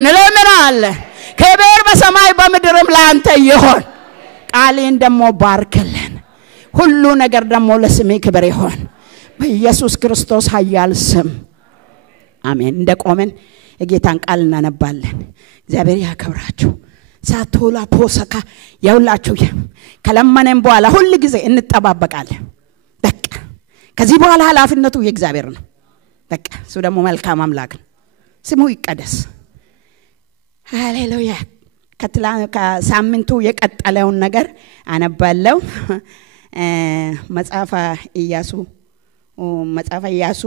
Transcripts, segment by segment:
እንለምናለን። ክብር በሰማይ በምድርም ላንተ ይሁን። ቃሌን ደሞ ባርክልን። ሁሉ ነገር ደሞ ለስሜ ክብር ይሁን በኢየሱስ ክርስቶስ ኃያል ስም አሜን። እንደቆመን የጌታን ቃል እናነባለን። እግዚአብሔር ያከብራችሁ። ሳቶላ ፖሰካ ያውላችሁ ከለመነን በኋላ ሁሉ ጊዜ እንጠባበቃለን። በቃ ከዚህ በኋላ ኃላፊነቱ የእግዚአብሔር ነው። በቃ እሱ ደግሞ መልካም አምላክ ነው። ስሙ ይቀደስ። ሃሌሉያ። ከሳምንቱ የቀጠለውን ነገር አነባለሁ። መጽሐፈ ኢያሱ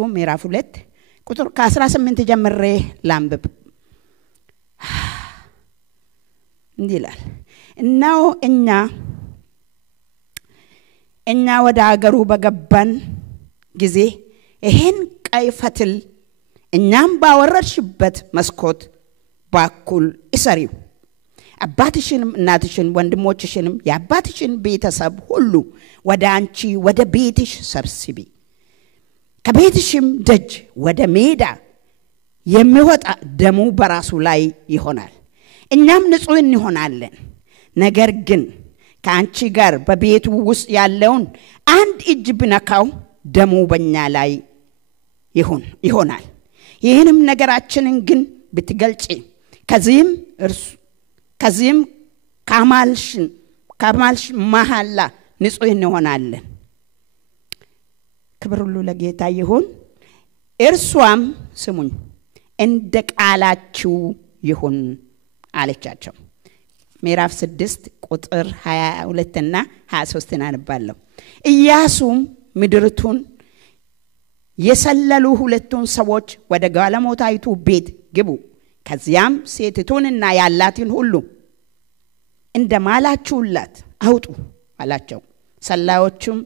ምዕራፍ 2 ቁጥር ከ18 ጀምሬ ላንብብ። እንዲህ ይላል። እናው እኛ ወደ አገሩ በገባን ጊዜ ይሄን ቀይ ፈትል እኛም ባወረድሽበት መስኮት በኩል እሰሪው። አባትሽንም እናትሽን ወንድሞችሽንም የአባትሽን ቤተሰብ ሁሉ ወደ አንቺ ወደ ቤትሽ ሰብስቢ። ከቤትሽም ደጅ ወደ ሜዳ የሚወጣ ደሙ በራሱ ላይ ይሆናል። እኛም ንጹህ እንሆናለን። ነገር ግን ከአንቺ ጋር በቤቱ ውስጥ ያለውን አንድ እጅ ብነካው ደሙ በእኛ ላይ ይሆናል። ይህንም ነገራችንን ግን ብትገልጪ ከዚህም ከማልሽ መሐላ ንጹህ እንሆናለን። ክብር ሁሉ ለጌታ ይሁን። እርሷም ስሙኝ እንደ ቃላችሁ ይሁን አለቻቸው። ምዕራፍ 6 ቁጥር 22 እና 23 እናነባለሁ። ኢያሱም ምድርቱን የሰለሉ ሁለቱን ሰዎች ወደ ጋለሞታይቱ ቤት ግቡ፣ ከዚያም ሴቲቱንና ያላትን ሁሉ እንደማላችሁላት አውጡ አላቸው። ሰላዮቹም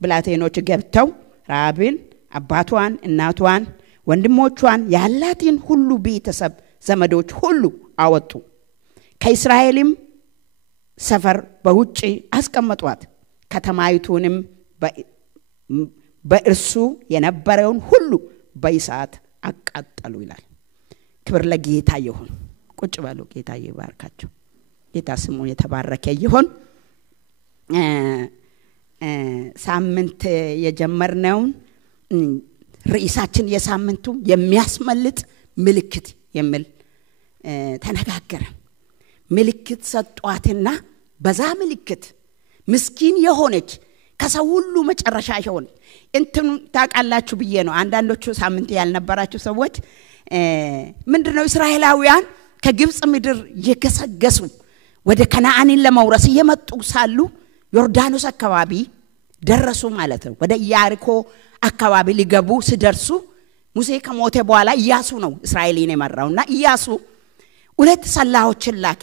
ብላቴኖች ገብተው ራብን አባቷን እናቷን ወንድሞቿን ያላትን ሁሉ ቤተሰብ ዘመዶች ሁሉ አወጡ። ከእስራኤልም ሰፈር በውጪ አስቀመጧት። ከተማይቱንም በእርሱ የነበረውን ሁሉ በእሳት አቃጠሉ ይላል። ክብር ለጌታ ይሁን። ቁጭ በሉ። ጌታ ይባርካችሁ። ጌታ ስሙ የተባረከ ይሁን። ሳምንት የጀመርነው ርዕሳችን የሳምንቱ የሚያስመልጥ ምልክት የሚል ተነጋገረ። ምልክት ሰጧትና በዛ ምልክት ምስኪን የሆነች ከሰው ሁሉ መጨረሻ የሆነ እንትን ታቃላችሁ ብዬ ነው። አንዳንዶቹ ሳምንት ያልነበራችሁ ሰዎች ምንድነው እስራኤላውያን ከግብጽ ምድር የገሰገሱ ወደ ከነዓንን ለመውረስ የመጡ ሳሉ ዮርዳኖስ አካባቢ ደረሱ ማለት ነው። ወደ ኢያሪኮ አካባቢ ሊገቡ ሲደርሱ ሙሴ ከሞተ በኋላ ኢያሱ ነው እስራኤልን የመራውና ኢያሱ ሁለት ሰላዮችን ላከ።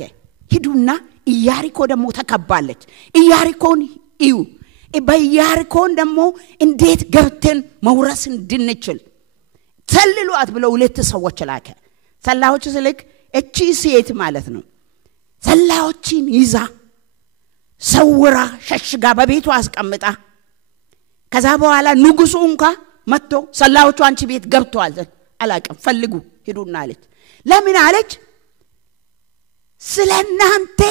ሂዱና ኢያሪኮ ደግሞ ተከባለች፣ ኢያሪኮን እዩ፣ በኢያሪኮን ደግሞ እንዴት ገብተን መውረስ እንድንችል ሰልሉአት ብለው ሁለት ሰዎች ላከ። ሰላዮች ስልክ እቺ ሴት ማለት ነው ሰላዮችን ይዛ ሰውራ ሸሽጋ በቤቱ አስቀምጣ ከዛ በኋላ ንጉሱ እንኳን መጥቶ ሰላዮቹ አንቺ ቤት ገብተዋል አላቀም ፈልጉ ሂዱና አለች። ለምን አለች? ስለናንተ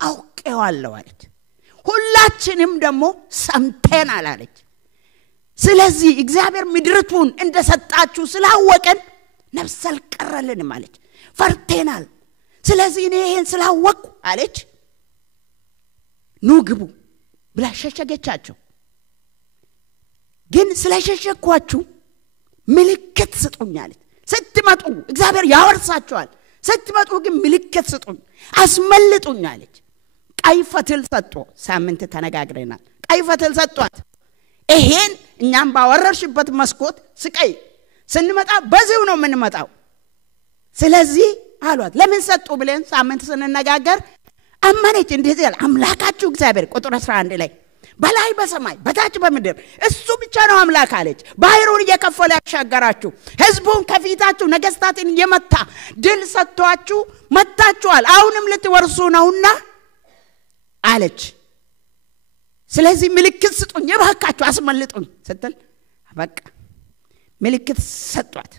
አውቀዋለሁ አለች። ሁላችንም ደግሞ ሰምተናል አለች። ስለዚህ እግዚአብሔር ምድርቱን እንደሰጣችሁ ስላወቀን ነፍስ አልቀረልንም አለች። ፈርተናል። ስለዚህ እኔ ይሄን ስላወቅኩ አለች ኑ ግቡ ብላ ሸሸገቻቸው። ግን ስለሸሸኳችሁ ምልክት ስጡኝ አለች። ስትመጡ እግዚአብሔር ያወርሳችኋል፣ ስትመጡ ግን ምልክት ስጡኝ፣ አስመልጡኝ አለች። ቀይ ፈትል ሰጡ። ሳምንት ተነጋግረናል። ቀይ ፈትል ሰጧት። ይሄን እኛም ባወረርሽበት መስኮት ስቀይ ስንመጣ በዚው ነው የምንመጣው። ስለዚህ አሏት። ለምን ሰጡ ብለን ሳምንት ስንነጋገር አመነች። እንዴት ይላል አምላካችሁ እግዚአብሔር ቁጥር 11 ላይ በላይ በሰማይ በታች በምድር እሱ ብቻ ነው አምላክ አለች። ባህሩን እየከፈለ ያሻገራችሁ ህዝቡን ከፊታችሁ ነገስታትን የመታ ድል ሰጥቷችሁ መታችኋል፣ አሁንም ልትወርሱ ነውና አለች። ስለዚህ ምልክት ስጡኝ እባካችሁ አስመልጡኝ ስትል በቃ ምልክት ሰጧት።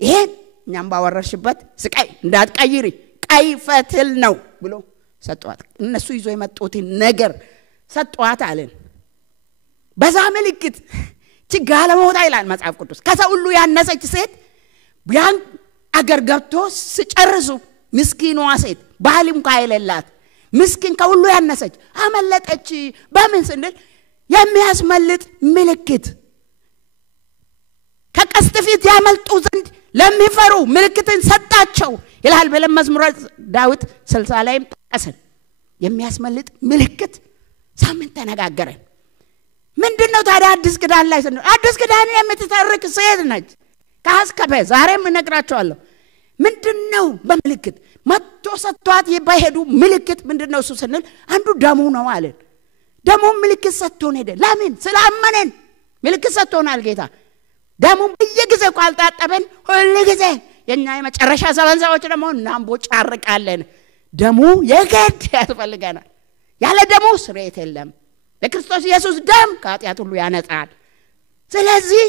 ይሄን እኛም ባወረርሽበት ስቃይ እንዳትቀይሪ ቀይ ፈትል ነው ብሎ ሰጧት እነሱ ይዞ የመጡትን ነገር ሰጧት አለን በዛ ምልክት ችጋለሞታ ይላል መጽሐፍ ቅዱስ ከሰው ሁሉ ያነሰች ሴት ያን አገር ገብቶ ሲጨርሱ ምስኪኗ ሴት ባልም ካይለላት ምስኪን ከሁሉ ያነሰች አመለጠች በምን ስንል የሚያስመልጥ ምልክት ከቀስት ፊት ያመልጡ ዘንድ ለሚፈሩ ምልክትን ሰጣቸው ይላል በመዝሙረ ዳዊት 60 ላይ ተቀሰን የሚያስመልጥ ምልክት ሳምንት ተነጋገረን ምንድነው ታዲያ አዲስ ኪዳን ላይ ስንል አዲስ ኪዳን የምትተርክ ሴት ነች ካስከበ ዛሬም እነግራቸዋለሁ ምንድነው በምልክት መጥቶ ሰጥቷት የባይሄዱ ምልክት ምንድነው እሱ ስንል አንዱ ደሙ ነው አለን ደሙ ምልክት ሰጥቶን ሄደ ለምን ስላመነን ምልክት ሰጥቶናል ጌታ ደሙ በየጊዜው ካልታጠበን ሁሉ ጊዜ የኛ የመጨረሻ ዘመን ሰዎች ደግሞ እናምቦ ጫርቃለን ደሙ የግድ ያስፈልገናል ያለ ደሙ ስርየት የለም በክርስቶስ ኢየሱስ ደም ከኃጢአት ሁሉ ያነጻል ስለዚህ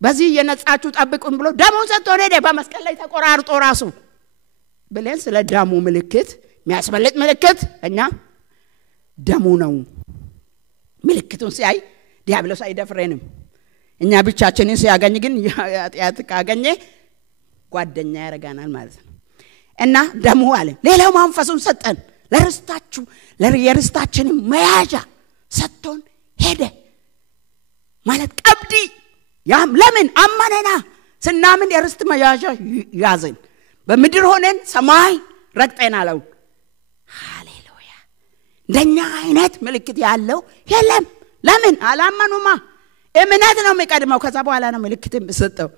በዚህ የነጻችሁ ጠብቁን ብሎ ደሙን ሰጥቶን ሄደ በመስቀል ላይ ተቆራርጦ ራሱ ብለን ስለ ደሙ ምልክት የሚያስመልጥ ምልክት እኛ ደሙ ነው ምልክቱን ሲያይ ዲያብሎስ አይደፍረንም እኛ ብቻችንን ሲያገኝ ግን ኃጢአት ካገኘ ጓደኛ ያረጋናል ማለት ነው እና ደሙ አለ ሌላው መንፈሱን ሰጠን ለርስታችሁ ለየርስታችን መያዣ ሰጥቶን ሄደ ማለት ቀብዲ ያም ለምን አማነና ስናምን የርስት መያዣ ያዘን በምድር ሆነን ሰማይ ረግጠን አለው ሃሌሉያ እንደኛ አይነት ምልክት ያለው የለም ለምን አላመኑማ እምነት ነው የሚቀድመው ከዛ በኋላ ነው ምልክት የሚሰጠው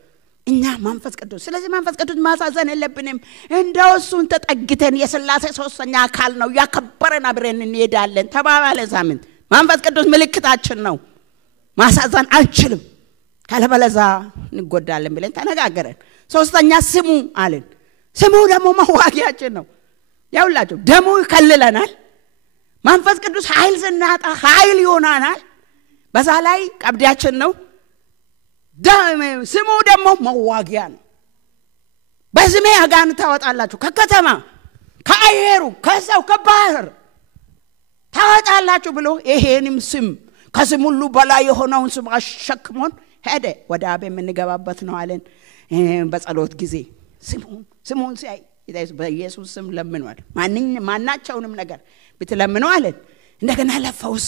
እኛ መንፈስ ቅዱስ ስለዚህ መንፈስ ቅዱስ ማሳዘን የለብንም እንደው እሱን ተጠግተን የሥላሴ ሶስተኛ አካል ነው ያከበረን አብረን እንሄዳለን ተባባለ ሳምንት መንፈስ ቅዱስ ምልክታችን ነው ማሳዘን አንችልም ካለበለዛ እንጎዳለን ብለን ተነጋገረን ሶስተኛ ስሙ አለን ስሙ ደግሞ መዋጊያችን ነው ያውላችሁ ደሙ ይከልለናል መንፈስ ቅዱስ ኃይል ስናጣ ኃይል ይሆናናል በዛ ላይ ቀብዳችን ነው ስሙ ደግሞ መዋጊያ ነው በስሜ አጋንንት ታወጣላችሁ ከከተማ ከአየሩ ከሰው ከባህር ታወጣላችሁ ብሎ ይሄንም ስም ከስም ሁሉ በላይ የሆነውን ስም አሸክሞን ሄደ ወደ አብ የምንገባበት ነው አለን በጸሎት ጊዜ ስሙን ሲያይ በኢየሱስ ስም ለምኗል ማናቸውንም ነገር ብትለምኑ አለን እንደገና ለፈውስ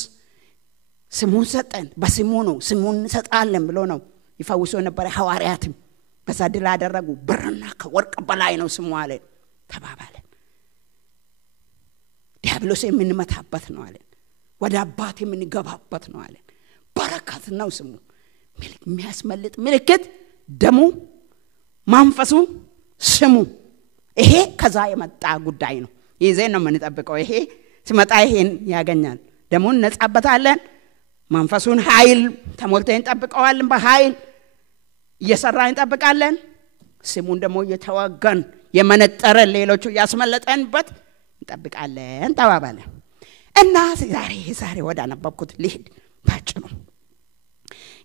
ስሙን ሰጠን በስሙ ነው ስሙን ሰጣለን ብሎ ነው ይፈውሶ ነበር ሐዋርያትም በሳድላ አደረጉ ብርና ከወርቅ በላይ ነው ስሙ አለን ተባባለ ዲያብሎስ የምንመታበት ነው አለን ወደ አባት የምንገባበት ነው አለን በረከት ነው ስሙ የሚያስመልጥ ምልክት ደሙ መንፈሱ ስሙ ይሄ ከዛ የመጣ ጉዳይ ነው ይዘን ነው የምንጠብቀው ይሄ ሲመጣ ይሄን ያገኛል ደሙን ነጻበታለን መንፈሱን ኃይል ተሞልተን እንጠብቀዋለን በኃይል እየሰራን እንጠብቃለን ስሙን ደግሞ እየተዋጋን የመነጠረ ሌሎቹ ያስመለጠንበት እንጠብቃለን ተባባለ እና ዛሬ ወደ አነበብኩት ልሂድ ባጭሩ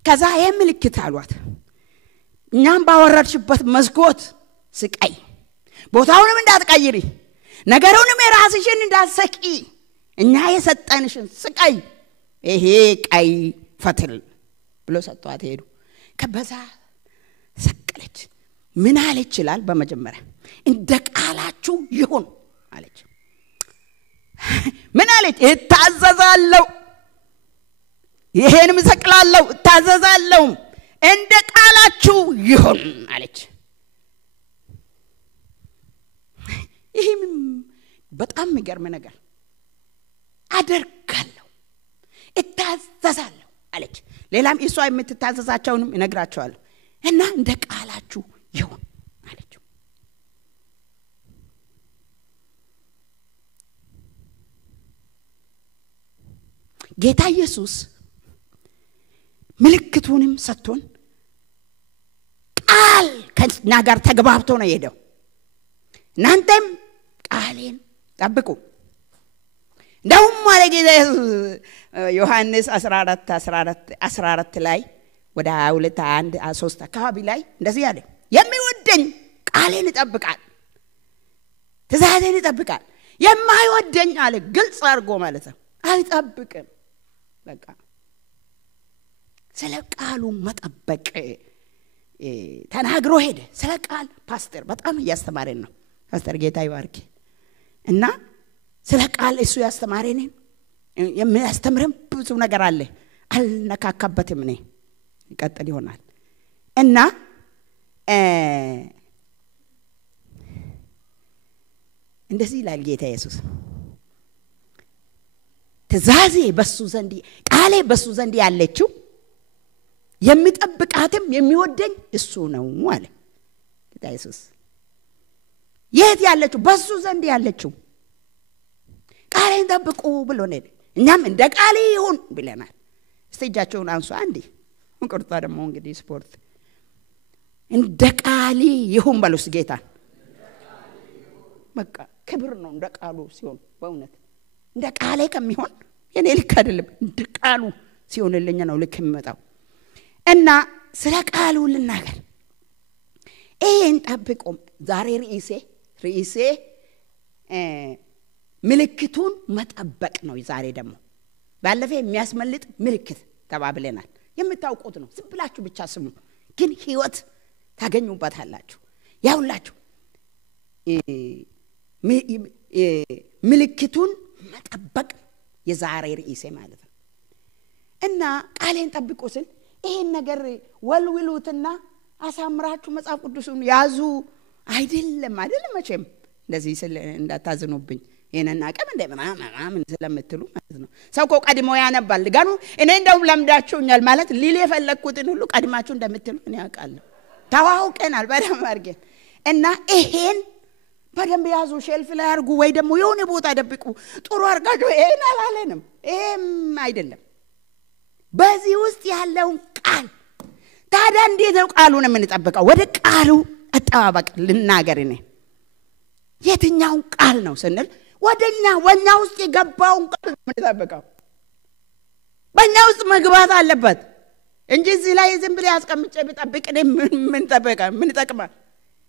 ከዛ የምልክት አሏት እኛም ባወረድሽበት መስኮት ስቃይ ቦታውንም እንዳትቀይሪ ነገሩንም የራስሽን እንዳትሰቂ እኛ የሰጠንሽን ስቃይ ይሄ ቀይ ፈትል ብሎ ሰጥቷት ሄዱ ከበዛ ሰቀለች ምን አለች ይላል በመጀመሪያ እንደ ቃላችሁ ይሁን አለች ምን አለች እታዘዛለሁ ይሄንም ሰቅላለሁ እታዘዛለሁ እንደ ቃላችሁ ይሁን አለች ይሄም በጣም የሚገርም ነገር አደርጋለሁ እታዘዛለሁ አለች ሌላም እሷ የምትታዘዛቸውንም ይነግራቸዋል እና እንደ ቃላችሁ ይሁን አለች ጌታ ኢየሱስ ምልክቱንም ሰጥቶን ቃል ከኛ ጋር ተግባብቶ ነው የሄደው እናንተም ቃሌን ጠብቁ እንደውም ማለት ዮሐንስ 14 ላይ ወደ 22 1 3 አካባቢ ላይ እንደዚህ ያለ የሚወደኝ ቃሌን ይጠብቃል ትእዛዜን ይጠብቃል የማይወደኝ አለ ግልጽ አድርጎ ማለት ነው አይጠብቅም በቃ ስለ ቃሉ መጠበቅ ተናግሮ ሄደ ስለ ቃል ፓስተር በጣም ያስተማረን ነው ፓስተር ጌታ ይባርክ እና ስለ ቃል እሱ ያስተማረን የሚያስተምረን ብዙ ነገር አለ አልነካካበትም እኔ ይቀጥል ይሆናል እና እንደዚህ ይላል ጌታ ኢየሱስ ትእዛዜ በሱ ዘንድ ቃሌ በሱ ዘንድ ያለችው የሚጠብቃትም የሚወደኝ እሱ ነው አለ ጌታ ኢየሱስ የት ያለችው በሱ ዘንድ ያለችው ቃሌን ጠብቁ ብሎ ነው እኛም እንደ ቃሌ ይሁን ብለናል እስተጃቸውን አንሱ አንዴ እንቁርጣ ደግሞ እንግዲህ ስፖርት እንደ ቃሌ ይሁን በሉስ ጌታ በቃ ክብር ነው እንደ ቃሉ ሲሆን በእውነት እንደ ቃሌ ከሚሆን የኔ ልክ አይደለም እንደ ቃሉ ሲሆንልኝ ነው ልክ የሚመጣው እና ስለ ቃሉ ልናገር ይሄን ጠብቆ ዛሬ ርዕሴ ምልክቱን መጠበቅ ነው ዛሬ ደግሞ ባለፈ የሚያስመልጥ ምልክት ተባብለናል የምታውቁት ነው ዝም ብላችሁ ብቻ ስሙ ግን ህይወት ታገኙበታላችሁ ያውላችሁ ምልክቱን መጠበቅ የዛሬ ርዕሴ ማለት ነው እና ቃሌን ጠብቁ ስል ይሄን ነገር ወልውሉትና አሳምራችሁ መጽሐፍ ቅዱስን ያዙ አይደለም መቼም እንደዚህ እንዳታዝኑብኝ የነና ቀም እንደማማም ስለምትሉ ማለት ነው ሰው ቀድሞ ያነባል ጋኑ እኔ እንደው ለምዳችሁኛል ማለት ሊል የፈለኩትን ሁሉ ቀድማችሁ እንደምትሉ እኔ አውቃለሁ ታዋውቀናል በደም አርገን እና ይሄን በደም ያዙ ሼልፍ ላይ አርጉ ወይ ደግሞ የሆነ ቦታ ደብቁ ጥሩ አርጋችሁ ይሄን አላለንም ይሄም አይደለም በዚህ ውስጥ ያለው ቃል ታዲያ እንዴት ነው ቃሉን የምንጠብቀው ወደ ቃሉ አጠባበቅ ልናገር እኔ የትኛው ቃል ነው ስንል ወኛ ውስጥ የገባውን ቃል የምንጠብቀው በእኛ ውስጥ መግባት አለበት እንጂ እዚህ ላይ ዝም ብለ ያስቀምጬ ብጠብቅ እኔ ምን ጠቅማል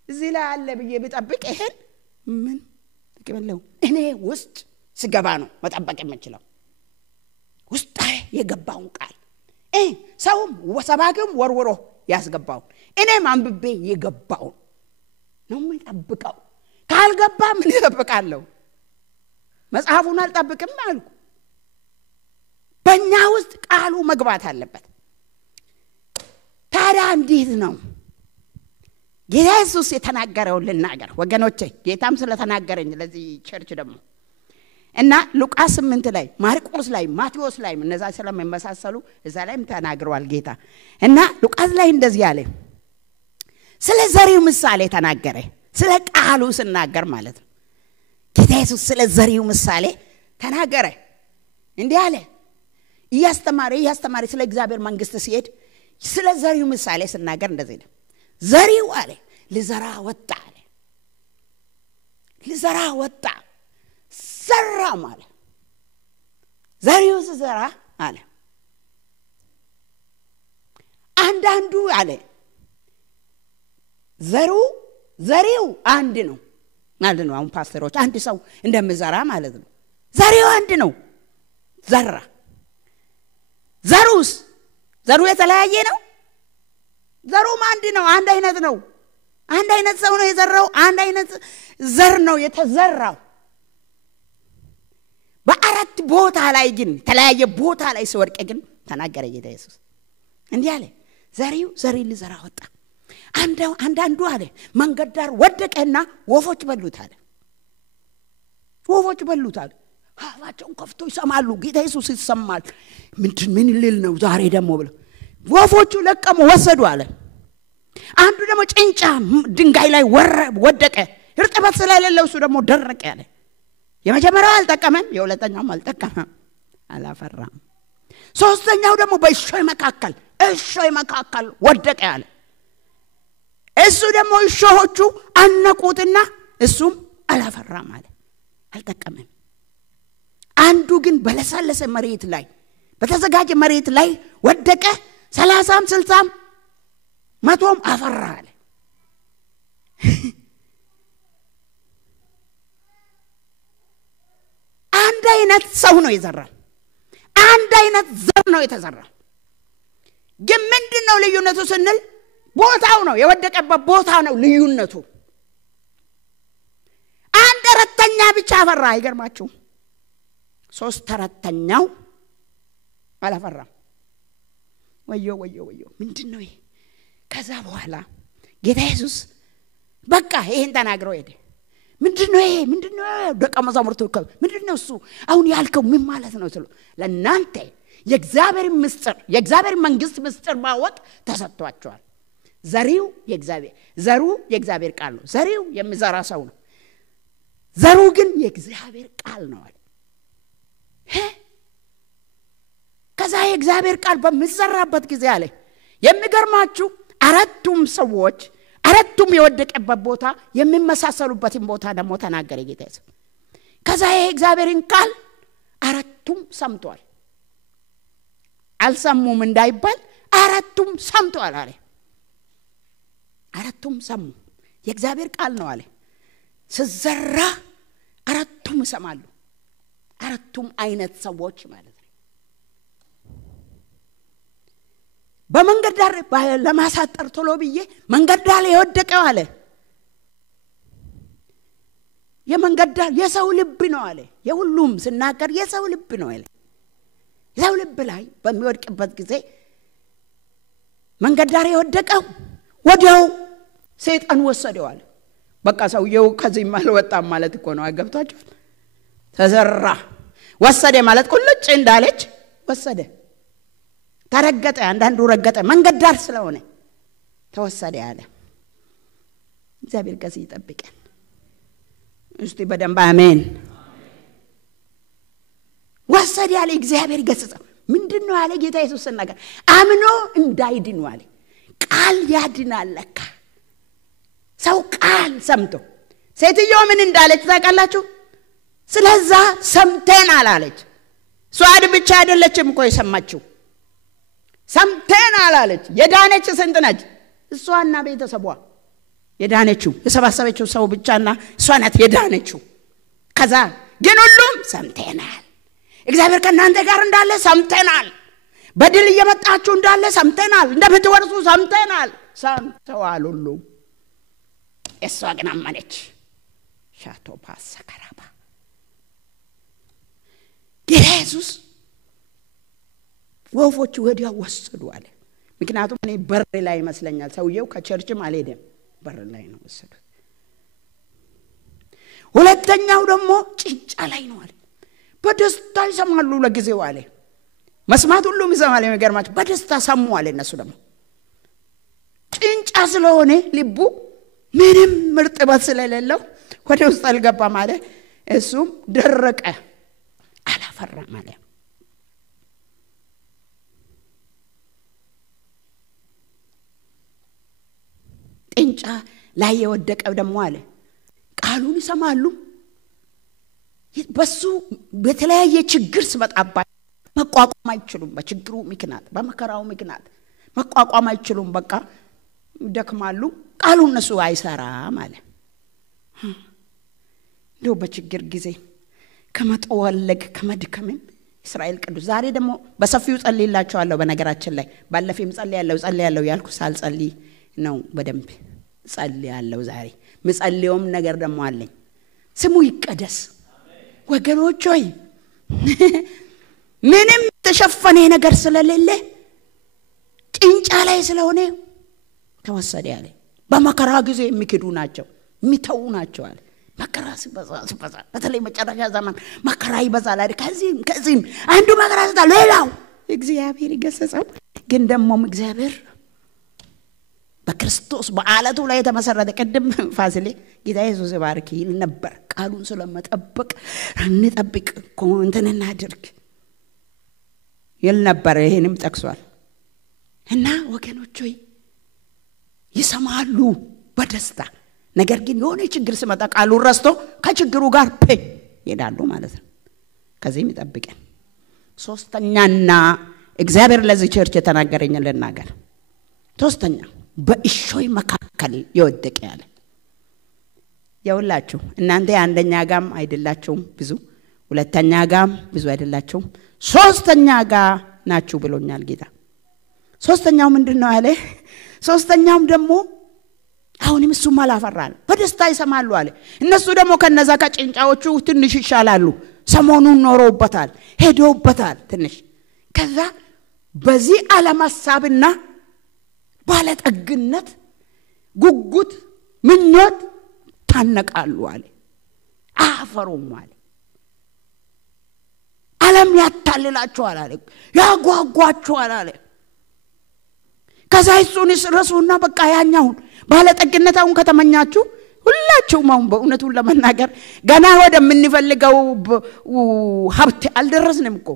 እዚህ ላይ አለ ብዬ ብጠብቅ ይሄን ምን ተቀበለው እኔ ውስጥ ስገባ ነው መጠበቅ የምችለው ውስጥ የገባውን ቃል ሰውም ወሰባግም ወርወሮ ያስገባው እኔም አንብቤ የገባው ነው የምጠብቀው ካልገባ ምን ይጠብቃለሁ መጽሐፉን አልጠብቅም አልኩ በእኛ ውስጥ ቃሉ መግባት አለበት ታዲያ እንዴት ነው ጌታ ኢየሱስ የተናገረው ልናገር ወገኖቼ ጌታም ስለተናገረኝ ለዚህ ቸርች ደግሞ እና ሉቃስ 8 ላይ ማርቆስ ላይ ማቴዎስ ላይ እነዛ ስለሚመሳሰሉ እዛ ላይም ተናግሯል ጌታ እና ሉቃስ ላይ እንደዚህ ያለ ስለ ዘሪው ምሳሌ ተናገረ ስለ ቃሉ ሲናገር ማለት ነው ጌታ ኢየሱስ ስለ ዘሪው ምሳሌ ተናገረ እንዲህ አለ እያስተማረ ስለ እግዚአብሔር መንግስት ሲሄድ ስለ ዘሪው ምሳሌ ሲናገር እንደዚህ ነው ዘሪው አለ ልዘራ ወጣ ዘራ ማለት ዘሪው ዘራ አለ አንዳንዱ አለ ዘሪው አንድ ነው ማለት ነው አሁን ፓስተሮች አንድ ሰው እንደምዘራ ማለት ነው ዘሪው አንድ ነው ዘራ ዘሩ የተለያየ ነው ዘሩም አንድ ነው አንድ አይነት ነው አንድ አይነት ሰው ነው የዘራው አንድ አይነት ዘር ነው የተዘራው በአራት ቦታ ላይ ግን ተለያየ ቦታ ላይ ሲወድቅ ግን ተናገረ ጌታ ኢየሱስ እንዲህ አለ ዘሪ ልዘራ ወጣ አንዳንዱ አለ መንገድ ዳር ወደቀና ወፎች በሉታል አፋቸውን ከፍተው ይሰማሉ ጌታ ኢየሱስ ይሰማል ምን ልል ነው ዛሬ ደግሞ ብለው ወፎቹ ለቀሙ ወሰዱ አለ አንዱ ደግሞ ጭንጫ ድንጋይ ላይ ወደቀ እርጥበት ስለሌለው እሱ ደግሞ ደረቀ አለ የመጀመሪያው አልጠቀመም የሁለተኛው አልጠቀመም አላፈራም ሶስተኛው ደግሞ በእሾህ መካከል ወደቀ አለ እሱ ደግሞ እሾሆቹ አነቁትና እሱም አላፈራም አለ አልጠቀመም አንዱ ግን በለሳለሰ መሬት ላይ በተዘጋጀ መሬት ላይ ወደቀ 30 60 100 አፈራ አለ አይነት ሰው ነው የዘራው አንድ አይነት ዘር ነው የተዘራው ግን ምንድነው ልዩነቱ ስንል ቦታው ነው የወደቀበት ቦታ ነው ልዩነቱ አንድ አራተኛ ብቻ አፈራ አይገርማችሁ 3/4ኛው አላፈራም ወዮ ምንድነው ይሄ ከዛ በኋላ ጌታ ኢየሱስ በቃ ይሄን ተናግሮ ሄደ ምንድነው ይሄ ደቀ መዛሙርቱ ምንድነው እሱ አሁን ያልከው ምን ማለት ነው ስለ ለናንተ የእግዚአብሔር ምስጢር የእግዚአብሔር መንግስት ምስጢር ማወቅ ተሰጥቷቸዋል ዘሪው የእግዚአብሔር ቃል ነው ዘሪው የሚዘራ ሰው ነው ዘሩ ግን የእግዚአብሔር ቃል ነው አለ ከዛ የእግዚአብሔር ቃል በሚዘራበት ጊዜ አለ የሚገርማችሁ አራቱም የወደቀበት ቦታ የሚመሳሰሉበትን ቦታ ደግሞ ተናገረ ጌታ ኢየሱስ ከዛ የእግዚአብሔርን ቃል አራቱም ሰምቷል አልሰሙም እንዳይባል አራቱም ሰምቷል አለ አራቱም ሰሙ የእግዚአብሔር ቃል ነው አለ ሲዘራ አራቱም ይሰማሉ አራቱም አይነት ሰዎች ማለት ነው በመንገድ ዳር ለማሳጠር ቶሎ ብዬ መንገድ ዳር የወደቀው አለ የመንገድ ዳር የሰው ልብ ነው አለ የሁሉም ሲናገር የሰው ልብ ነው አለ የሰው ልብ ላይ በሚወድቅበት ጊዜ መንገድ ዳር የወደቀው ወዲያው ሰይጣን ወሰደው አለ በቃ ሰውየው ከዚህ ማልወጣም ማለት እኮ ነው አገብቷችሁ ተዘራ ወሰደ ማለት ቁልጭ እንዳለች ወሰደ ተረገጠ አንዳንዱ ረገጠ መንገድ ዳር ስለሆነ ተወሰደ ያለ እግዚአብሔር ከዚህ ይጠብቀን እስቲ በደንብ አሜን ወሰደ ያለ እግዚአብሔር ገሰጸው ምንድነው ያለ ጌታ ኢየሱስ ነገር አምኖ እንዳይድኑ አለ ቃል ያድናል ለካ ሰው ቃል ሰምቶ ሴትየው ምን እንዳለች ታውቃላችሁ ስለዛ ሰምተናል አለች ሷድ ብቻ አይደለችም እኮ የሰማችው ሰምተናል አለች የዳነች ስንት ነች እሷና ቤተሰቧ የዳነችው የሰባሰበችው ሰው ብቻና እሷ ናት የዳነችው ከዛ ግን ሁሉም ሰምተናል እግዚአብሔር ከናንተ ጋር እንዳለ ሰምተናል በድል እየመጣችሁ እንዳለ ሰምተናል እንደምትወርሱ ሰምተናል ሰምተዋል ሁሉ እሷ ግን አመነች ሻቶ ፓሰከራባ ኢየሱስ ወፎቹ ወዲያው ወሰዱ አለ ምክንያቱም እኔ በር ላይ ይመስለኛል ሰውየው ከቸርችም አልሄደም በር ላይ ነው ወሰዱት ሁለተኛው ደግሞ ጭንጫ ላይ ነው አለ በደስታ ይሰማሉ ለጊዜው አለ መስማት ሁሉም ይሰማል የሚገርማችሁ በደስታ ሰሙ አለ እነሱ ደግሞ ጭንጫ ስለሆነ ልቡ ምንም ምርጥበት ስለሌለው ወደ ውስጥ አልገባም አለ እሱም ደረቀ አላፈራም አለ ጭንጫ ላይ የወደቀው ደግሞ አለ ቃሉን ይሰማሉ በሱ በተለያየ ችግር ስመጣባቸው መቋቋም አይችሉም በችግሩ ምክንያት በመከራው ምክንያት መቋቋም አይችሉም በቃ ደክማሉ ቃሉ እነሱ አይሰራም አለ እንደው በችግር ጊዜ ከመጠወለግ ከመድከምም እስራኤል ቅዱስ ዛሬ ደግሞ በሰፊው ጸልይላችኋለሁ በነገራችን ላይ ባለፈም ጸልያለሁ ያልኩ ሳልጸልይ ነው በደንብ ጸልያለሁ ዛሬ ምጸልየውም ነገር ደግሞ አለኝ ስሙ ይቀደስ ወገኖች ሆይ ምንም ተሸፈነ ነገር ስለሌለ ጭንጫ ላይ ስለሆነ ተወሰደ ያለ በመከራ ጊዜ የሚክዱ ናቸው የሚተው ናቸው አለ መከራ ሲበዛ በተለይ መጨረሻ ዘመን መከራ ይበዛል አይደል ከዚህም አንዱ መከራ ሲታ ሌላው እግዚአብሔር ይገሰጸው ግን ደግሞ እግዚአብሔር በክርስቶስ በአለቱ ላይ የተመሰረተ ቀደም ፋሲሌ ጌታ ኢየሱስ ይባርክ ይል ነበር ቃሉን ስለመጠበቅ እንጠብቅ ኮንተንና ድርግ ይል ነበር ይሄንም ጠቅሷል እና ወገኖች ሆይ ይሰማሉ በደስታ ነገር ግን የሆነ ችግር ሲመጣ ቃሉን ረስቶ ከችግሩ ጋር ይሄዳሉ ማለት ነው ከዚህም ይጠብቀን ሶስተኛና እግዚአብሔር ለዚህ ቸርች የተናገረኝ ለናገር ሶስተኛ በእሾይ መካከል የወደቀ ያለ ያውላችሁ እናንተ አንደኛ ጋም አይደላችሁም ብዙ ሁለተኛ ጋር ብዙ አይደላችሁም ሶስተኛ ጋር ናችሁ ብሎኛል ጌታ ሶስተኛው ምንድነው አለ ሶስተኛውም ደግሞ አሁንም እሱ ማላፈራል በደስታ ይሰማሉ አለ እነሱ ደግሞ ከነዛ ከጭንጫዎቹ ትንሽ ይሻላሉ ሰሞኑን ኖሮበታል ሄዶበታል ትንሽ ከዛ በዚህ ዓለም ሐሳብና ባለጠግነት ጉጉት ምኞት ታነቃሉ አለ አፈሩም አለ ዓለም ያታልላቸዋል አለ ያጓጓቸዋል አለ ከዛ እሱን ረሱና በቃ ያኛውን ባለጠግነታውን ከተመኛችሁ ሁላችሁም አሁን በእውነቱን ለመናገር ገና ወደምንፈልገው ሀብት አልደረስንም እኮ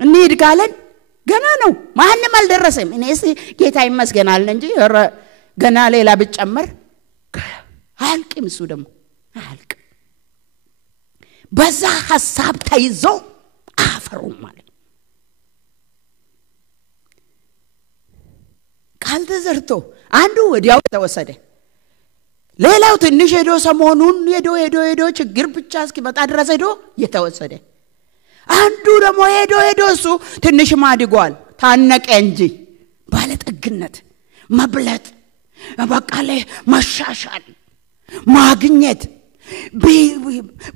እንሂድ ካለን ገና ነው ማንንም አልደረሰም እኔስ ጌታ ይመስገናል እንጂ ገና ሌላ ብጨመር አልቅም እሱ ደግሞ አልቅ በዛ ሐሳብ ተይዞ አፈሩ ማለት ቃል ተዘርቶ አንዱ ወዲያው ተወሰደ ሌላው ትንሽ ሄዶ ሰሞኑን ሄዶ ችግር ብቻ እስኪመጣ ድረስ ሄዶ የተወሰደ አንዱ ደግሞ ሄዶ እሱ ትንሽ ማድጓል ታነቀ እንጂ ባለጠግነት መብለጥ በቃለ መሻሻል ማግኘት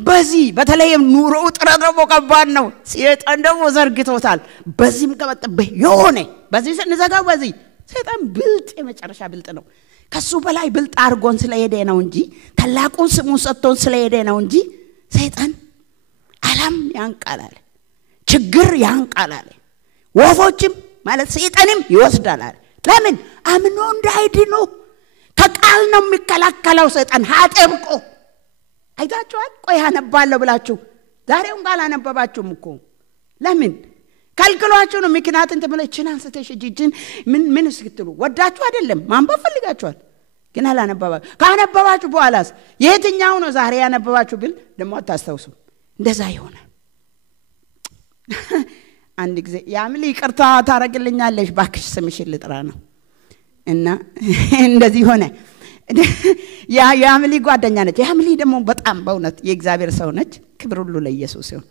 በዚህ በተለይ ኑሮ ጥረት ደግሞ ከባድ ነው ሰይጣን ደግሞ ዘርግቶታል በዚህም ከመጣበ የሆነ በዚህ ስንዘጋው በዚህ ሰይጣን ብልጥ የመጨረሻ ብልጥ ነው ከሱ በላይ ብልጥ አርጎን ስለሄደ ነው እንጂ ታላቁን ስሙን ሰጥቶን ስለሄደ ነው እንጂ ሰይጣን ዓለም ያንቃላል ችግር ያንቃላል ወፎችም ማለት ሰይጣንም ይወስዳል ለምን አምኖ እንዳይድኑ ከቃል ነው የሚከላከለው ሰይጣን ሀጠብቆ አይታችኋል ቆይ አነባለሁ ብላችሁ ዛሬውን ቃል አነበባችሁም እኮ ለምን ካልክሏችሁ ነው ምክንያት እንት ብለችን አንስተሽ እጅን ምን እስክትሉ ወዳችሁ አይደለም ማንበብ ፈልጋችኋል ግን ካነበባችሁ በኋላስ የትኛው ነው ዛሬ ያነበባችሁ ብል ደሞ አታስተውሱ እንደዛ ይሆነ አንድ ጊዜ ያምሊ ይቅርታ ታረግልኛለሽ ባክሽ ስምሽን ልጥራ ነው እና እንደዚህ ሆነ ያምሊ ጓደኛ ነች ያምሊ ደግሞ በጣም በእውነት የእግዚአብሔር ሰው ነች ክብር ሁሉ ለኢየሱስ ይሁን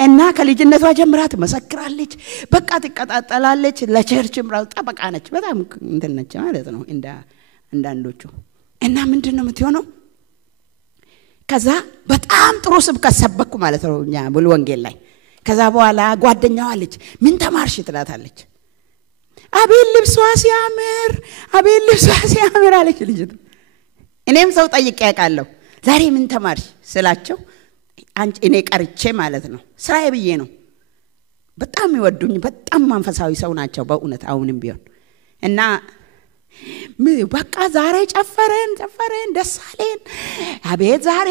እና ከልጅነቷ ጀምራ ትመሰክራለች በቃ ትቀጣጣላለች ለቸርችም ራው ጠበቃ ነች በጣም እንትን ነች ማለት ነው እንዳንዶቹ እና ምንድነው የምትሆነው ከዛ በጣም ጥሩ ስብከት ሰበኩ ማለት ነው እኛ ሙሉ ወንጌል ላይ ከዛ በኋላ ጓደኛዋ አለች ምን ተማርሽ ትላታለች አቤል ልብሷ ሲያምር አለች ልጅቱ እኔም ሰው ጠይቄ ያውቃለሁ ዛሬ ምን ተማርሽ ስላቸው አንቺ እኔ ቀርቼ ማለት ነው ስራዬ ብዬ ነው በጣም ይወዱኝ በጣም መንፈሳዊ ሰው ናቸው በእውነት አሁንም ቢሆን እና በቃ ዛሬ ጨፈረን ደሳሌን አቤት ዛሬ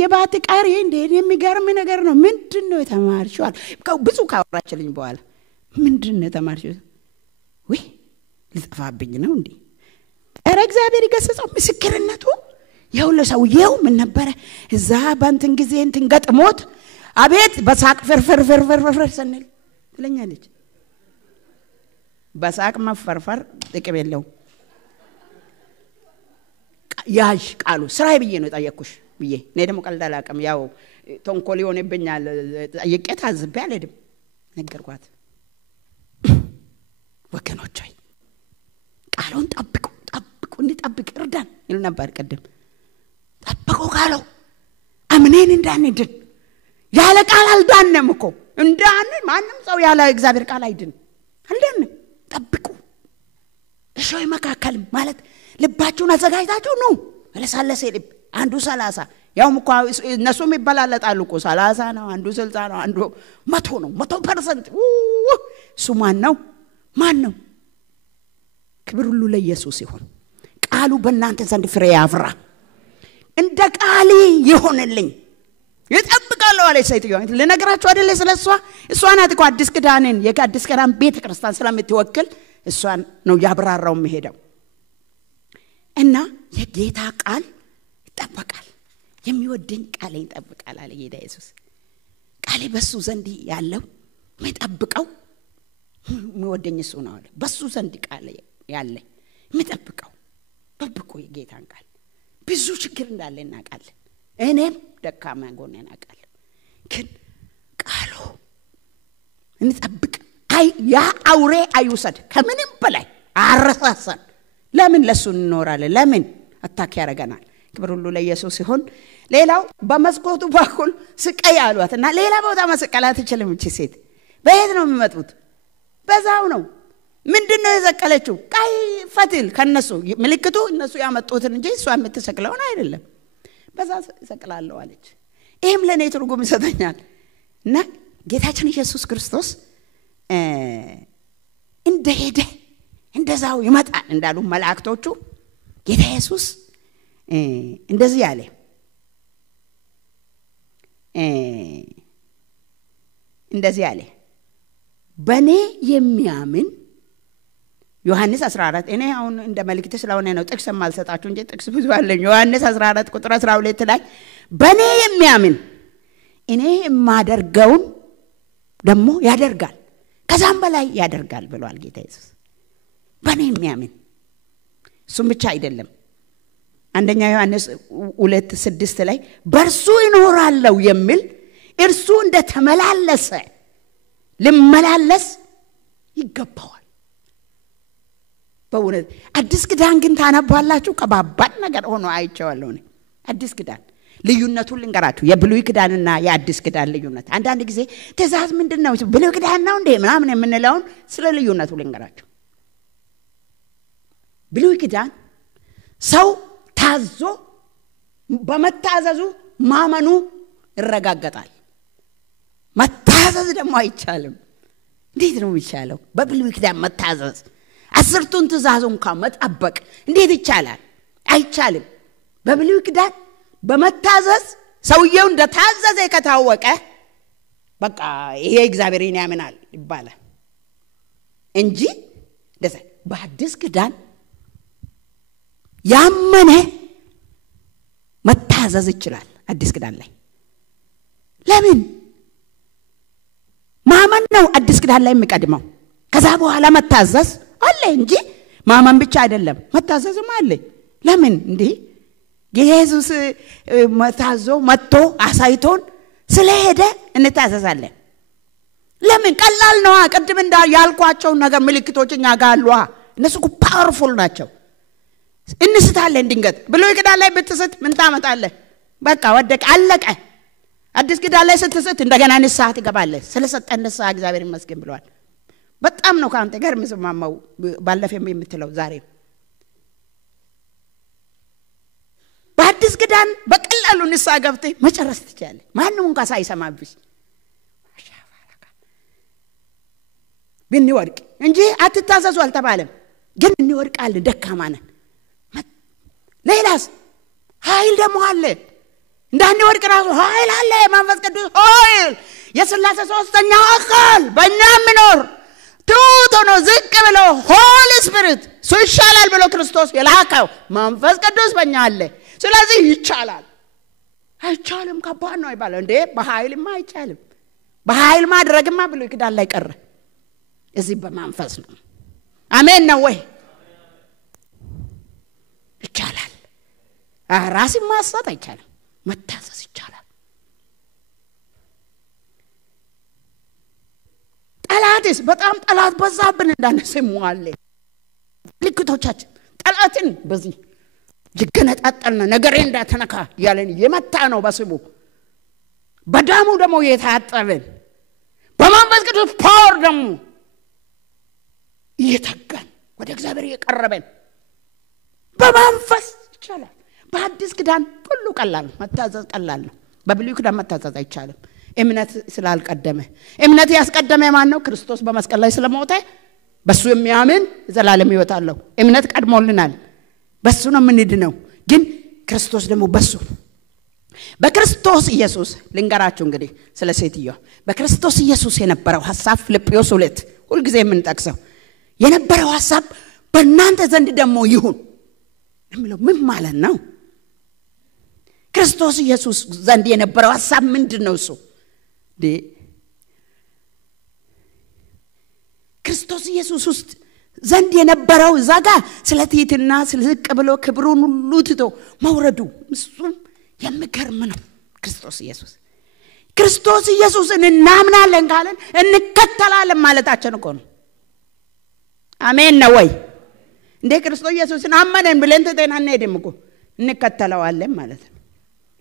የባት ቀሪ እንዴ የሚገርም ነገር ነው ምንድነው የተማርሽው ብዙ ካወራችልኝ በኋላ ምንድነው የተማርሽው ወይ ልጠፋብኝ ነው እንዴ ኧረ እግዚአብሔር ይገስጸው ምስክርነቱ ያውለ ሰውየው ምን ነበር እዛ ባንተን ጊዜ እንትን ገጥሞት አቤት በሳቅ ፍርፍር ሰነል ትለኛለች በሳቅ መፈርፈር ጥቅም የለው ያሽ ቃሉ ስራዬ ብዬ ነው ጠየቅኩሽ ብዬ እኔ ደግሞ ቀልድ አላውቅም ያው ተንኮል ይሆንብኛል ጠይቄ ታዝቤ አልሄድም ነገርኳት ወገኖች ሆይ ቃሉን ጠብቁ እንድጠብቅ እርዳን ይል ነበር ቀደም ጠብቁ ቃሉ አምነን እንዳንድን ያለ ቃል አልዳንም እኮ እንዳንን ማንም ሰው ያለ እግዚአብሔር ቃል አይድን አልዳንም ጠብቁ እሾይ መካከል ማለት ልባችሁን አዘጋጅታችሁ ነው ለሳለሰ ልብ አንዱ 30 ያውም እኮ እነሱም ይበላለጣሉ እኮ 30 ነው አንዱ 60 ነው አንዱ 100 ነው 100% እሱ ማን ነው ክብር ሁሉ ለኢየሱስ ይሁን ቃሉ በእናንተ ዘንድ ፍሬ ያፍራ እንደ ቃል ይሆንልኝ ይጠብቃለሁ አለ ሰይጣን ለነገራችሁ አይደለ ስለሷ እሷ ናት እኮ አዲስ ኪዳንን የአዲስ ኪዳን ቤተክርስቲያን ስለምትወክል እሷን ነው ያብራራው መሄደው እና የጌታ ቃል ይጠበቃል የሚወደኝ ቃል ይጠብቃል አለ ጌታ ኢየሱስ ቃል በሱ ዘንድ ያለው መጠብቀው የሚወደኝ እሱ ነው አለ በሱ ዘንድ ቃል ያለ የሚጠብቀው ጠብቆ የጌታን ቃል ብዙ ችግር እንዳለ እናውቃለን እኔም ደካማ ጎኔን አውቃለሁ ግን እንጠብቅ ያ አውሬ አይውሰድ ከምንም በላይ አረሳሳን ለምን ለሱ እንኖራለን ለምን አታክ ያረጋናል ክብር ሁሉ ለኢየሱስ ይሁን ሌላው በመስኮቱ በኩል ስቀይ አሏትና ሌላ ቦታ መስቀላት ይችላል እቺ ሴት በየት ነው የሚመጡት በዛው ነው ምንድነው የዘቀለችው ቀይ ፈትል ከነሱ ምልክቱ እነሱ ያመጡትን እንጂ እሷ የምትሰቅለው አይደለም በዛ ሰቅላለሁ አለች ይሄም ለኔ ትርጉም ይሰጠኛል እና ጌታችን ኢየሱስ ክርስቶስ እንደሄደ እንደዛው ይመጣል እንዳሉ መላእክቶቹ ጌታ ኢየሱስ እንደዚህ ያለ እንደዚህ ያለ በኔ የሚያምን ዮሐንስ 14 እኔ አሁን እንደ መልእክት ስለሆነ ነው ጥቅስ ማልሰጣችሁ እንጂ ጥቅስ ብዙ አለኝ ዮሐንስ 14 ቁጥር 12 ላይ በኔ የሚያምን እኔ የማደርገውን ደሞ ያደርጋል ከዛም በላይ ያደርጋል ብሏል ጌታ ኢየሱስ በኔ የሚያምን እሱም ብቻ አይደለም አንደኛ ዮሐንስ 2:6 ላይ በርሱ ይኖራለው የሚል እርሱ እንደተመላለሰ ለመላለስ ይገባዋል በእውነት አዲስ ኪዳን ግን ታነባላችሁ ከባባድ ነገር ሆኖ አይቼዋለሁ እኔ አዲስ ኪዳን ልዩነቱን ልንገራችሁ የብሉይ ኪዳንና የአዲስ ኪዳን ልዩነት አንዳንድ ጊዜ ትእዛዝ ምንድነው ብሉይ ኪዳን ነው እንዴ ምናምን የምንለውን ስለ ልዩነቱ ልንገራችሁ ብሉይ ኪዳን ሰው ታዞ በመታዘዙ ማመኑ ይረጋጋጣል መታዘዝ ደግሞ አይቻልም እንዴት ነው የሚቻለው በብሉይ ኪዳን መታዘዝ አስርቱን ትእዛዝ እንኳን መጠበቅ እንዴት ይቻላል አይቻልም በብሉይ ኪዳን በመታዘዝ ሰውየው እንደታዘዘ ከታወቀ በቃ ይሄ እግዚአብሔርን ያምናል ይባላል እንጂ ደስ በአዲስ ኪዳን ያመነ መታዘዝ ይችላል አዲስ ኪዳን ላይ ለምን ማመን ነው አዲስ ኪዳን ላይ የሚቀድመው ከዛ በኋላ መታዘዝ አለ እንጂ ማመን ብቻ አይደለም መታዘዝም አለ ለምን እንዴ ኢየሱስ መታዞ መጥቶ አሳይቶን ስለሄደ እንታዘዛለን ለምን ቀላል ነው አቀድም እንዳ ያልኳቸው ነገር ምልክቶችኛ ጋር አሉ እነሱ ፓወርፉል ናቸው እንስታለን ድንገት ብሉይ ኪዳን ላይ ብትስት ምን ታመጣለህ በቃ ወደቀ አለቀ አዲስ ኪዳን ላይ ስትስት እንደገና ንስሐ ትገባለህ ስለሰጠን ንስሐ እግዚአብሔር ይመስገን ብለዋል በጣም ነው ካንተ ጋር መስማማው ባለፈም የምትለው ዛሬ በአዲስ ኪዳን በቀላሉ ንስሐ ገብተህ መጨረስ ትችላለህ ማንንም እንኳን ሳይሰማብሽ ብንወርቅ እንጂ አትታዘዙ አልተባለም ግን እንወርቃል ደካማ ነን ሌላስ ኃይል ደግሞ አለ እንዳንወርቅ ራሱ ኃይል አለ መንፈስ ቅዱስ ኃይል የሥላሴ ሶስተኛው አካል በእኛ ምኖር ትውቶ ነው ዝቅ ብሎ ሆሊ ስፒሪት ይሻላል ብሎ ክርስቶስ የላከው መንፈስ ቅዱስ በእኛ አለ ስለዚህ ይቻላል አይቻልም ከባድ ነው አይባል እንዴ በኃይልማ አይቻልም በኃይል ማድረግማ ብሉይ ኪዳን ላይ ቀረ እዚህ በመንፈስ ነው አሜን ነው ወይ ይቻላል ራስ ማሳት አይቻልም መታዘዝ ይቻላል ጠላትስ በጣም ጠላት በዛብን እንዳነሰሙአለ ልክቶቻችን ጠላትን በዚህ ይገነጣጣልና ነገሬ እንዳተነካ ያለን የመታ ነው በስቡ በዳሙ ደግሞ የታጠበን በመንፈስ ቅዱስ ፓወር ደግሞ ይተጋን ወደ እግዚአብሔር የቀረበን በመንፈስ ይቻላል በአዲስ ኪዳን ሁሉ ቀላል መታዘዝ ቀላል ነው በብሉይ ኪዳን መታዘዝ አይቻልም እምነት ስላልቀደመ እምነት ያስቀደመ ማን ነው ክርስቶስ በመስቀል ላይ ስለሞተ በሱ የሚያምን ዘላለም ሕይወት አለው እምነት ቀድሞልናል በሱ ነው ምንድነው ግን ክርስቶስ ደግሞ በክርስቶስ ኢየሱስ ልንገራችሁ እንግዲህ ስለ ሴትዮ በክርስቶስ ኢየሱስ የነበረው ሐሳብ ፊልጵስዩስ 2 ሁሉ ጊዜ የምንጠቅሰው የነበረው ሐሳብ በእናንተ ዘንድ ደግሞ ይሁን እምለው ምን ማለት ነው ክርስቶስ ኢየሱስ ዘንድ የነበረው ሐሳብ ምንድነው እሱ ክርስቶስ ኢየሱስ ውስጥ ዘንድ የነበረው ዛጋ ስለትይትና ስለዝቅ ብሎ ክብሩን ሁሉ ትቶ መውረዱ እሱም የሚገርም ነው ክርስቶስ ኢየሱስ ክርስቶስ ኢየሱስን እናምናለን ካለን እንከተላለን ማለታችን እኮ ነው። አሜን ነው ወይ? እንደ ክርስቶስ ኢየሱስን አመነን ብለን ተጠና እንሄድም እኮ እንከተለዋለን ማለት ነው።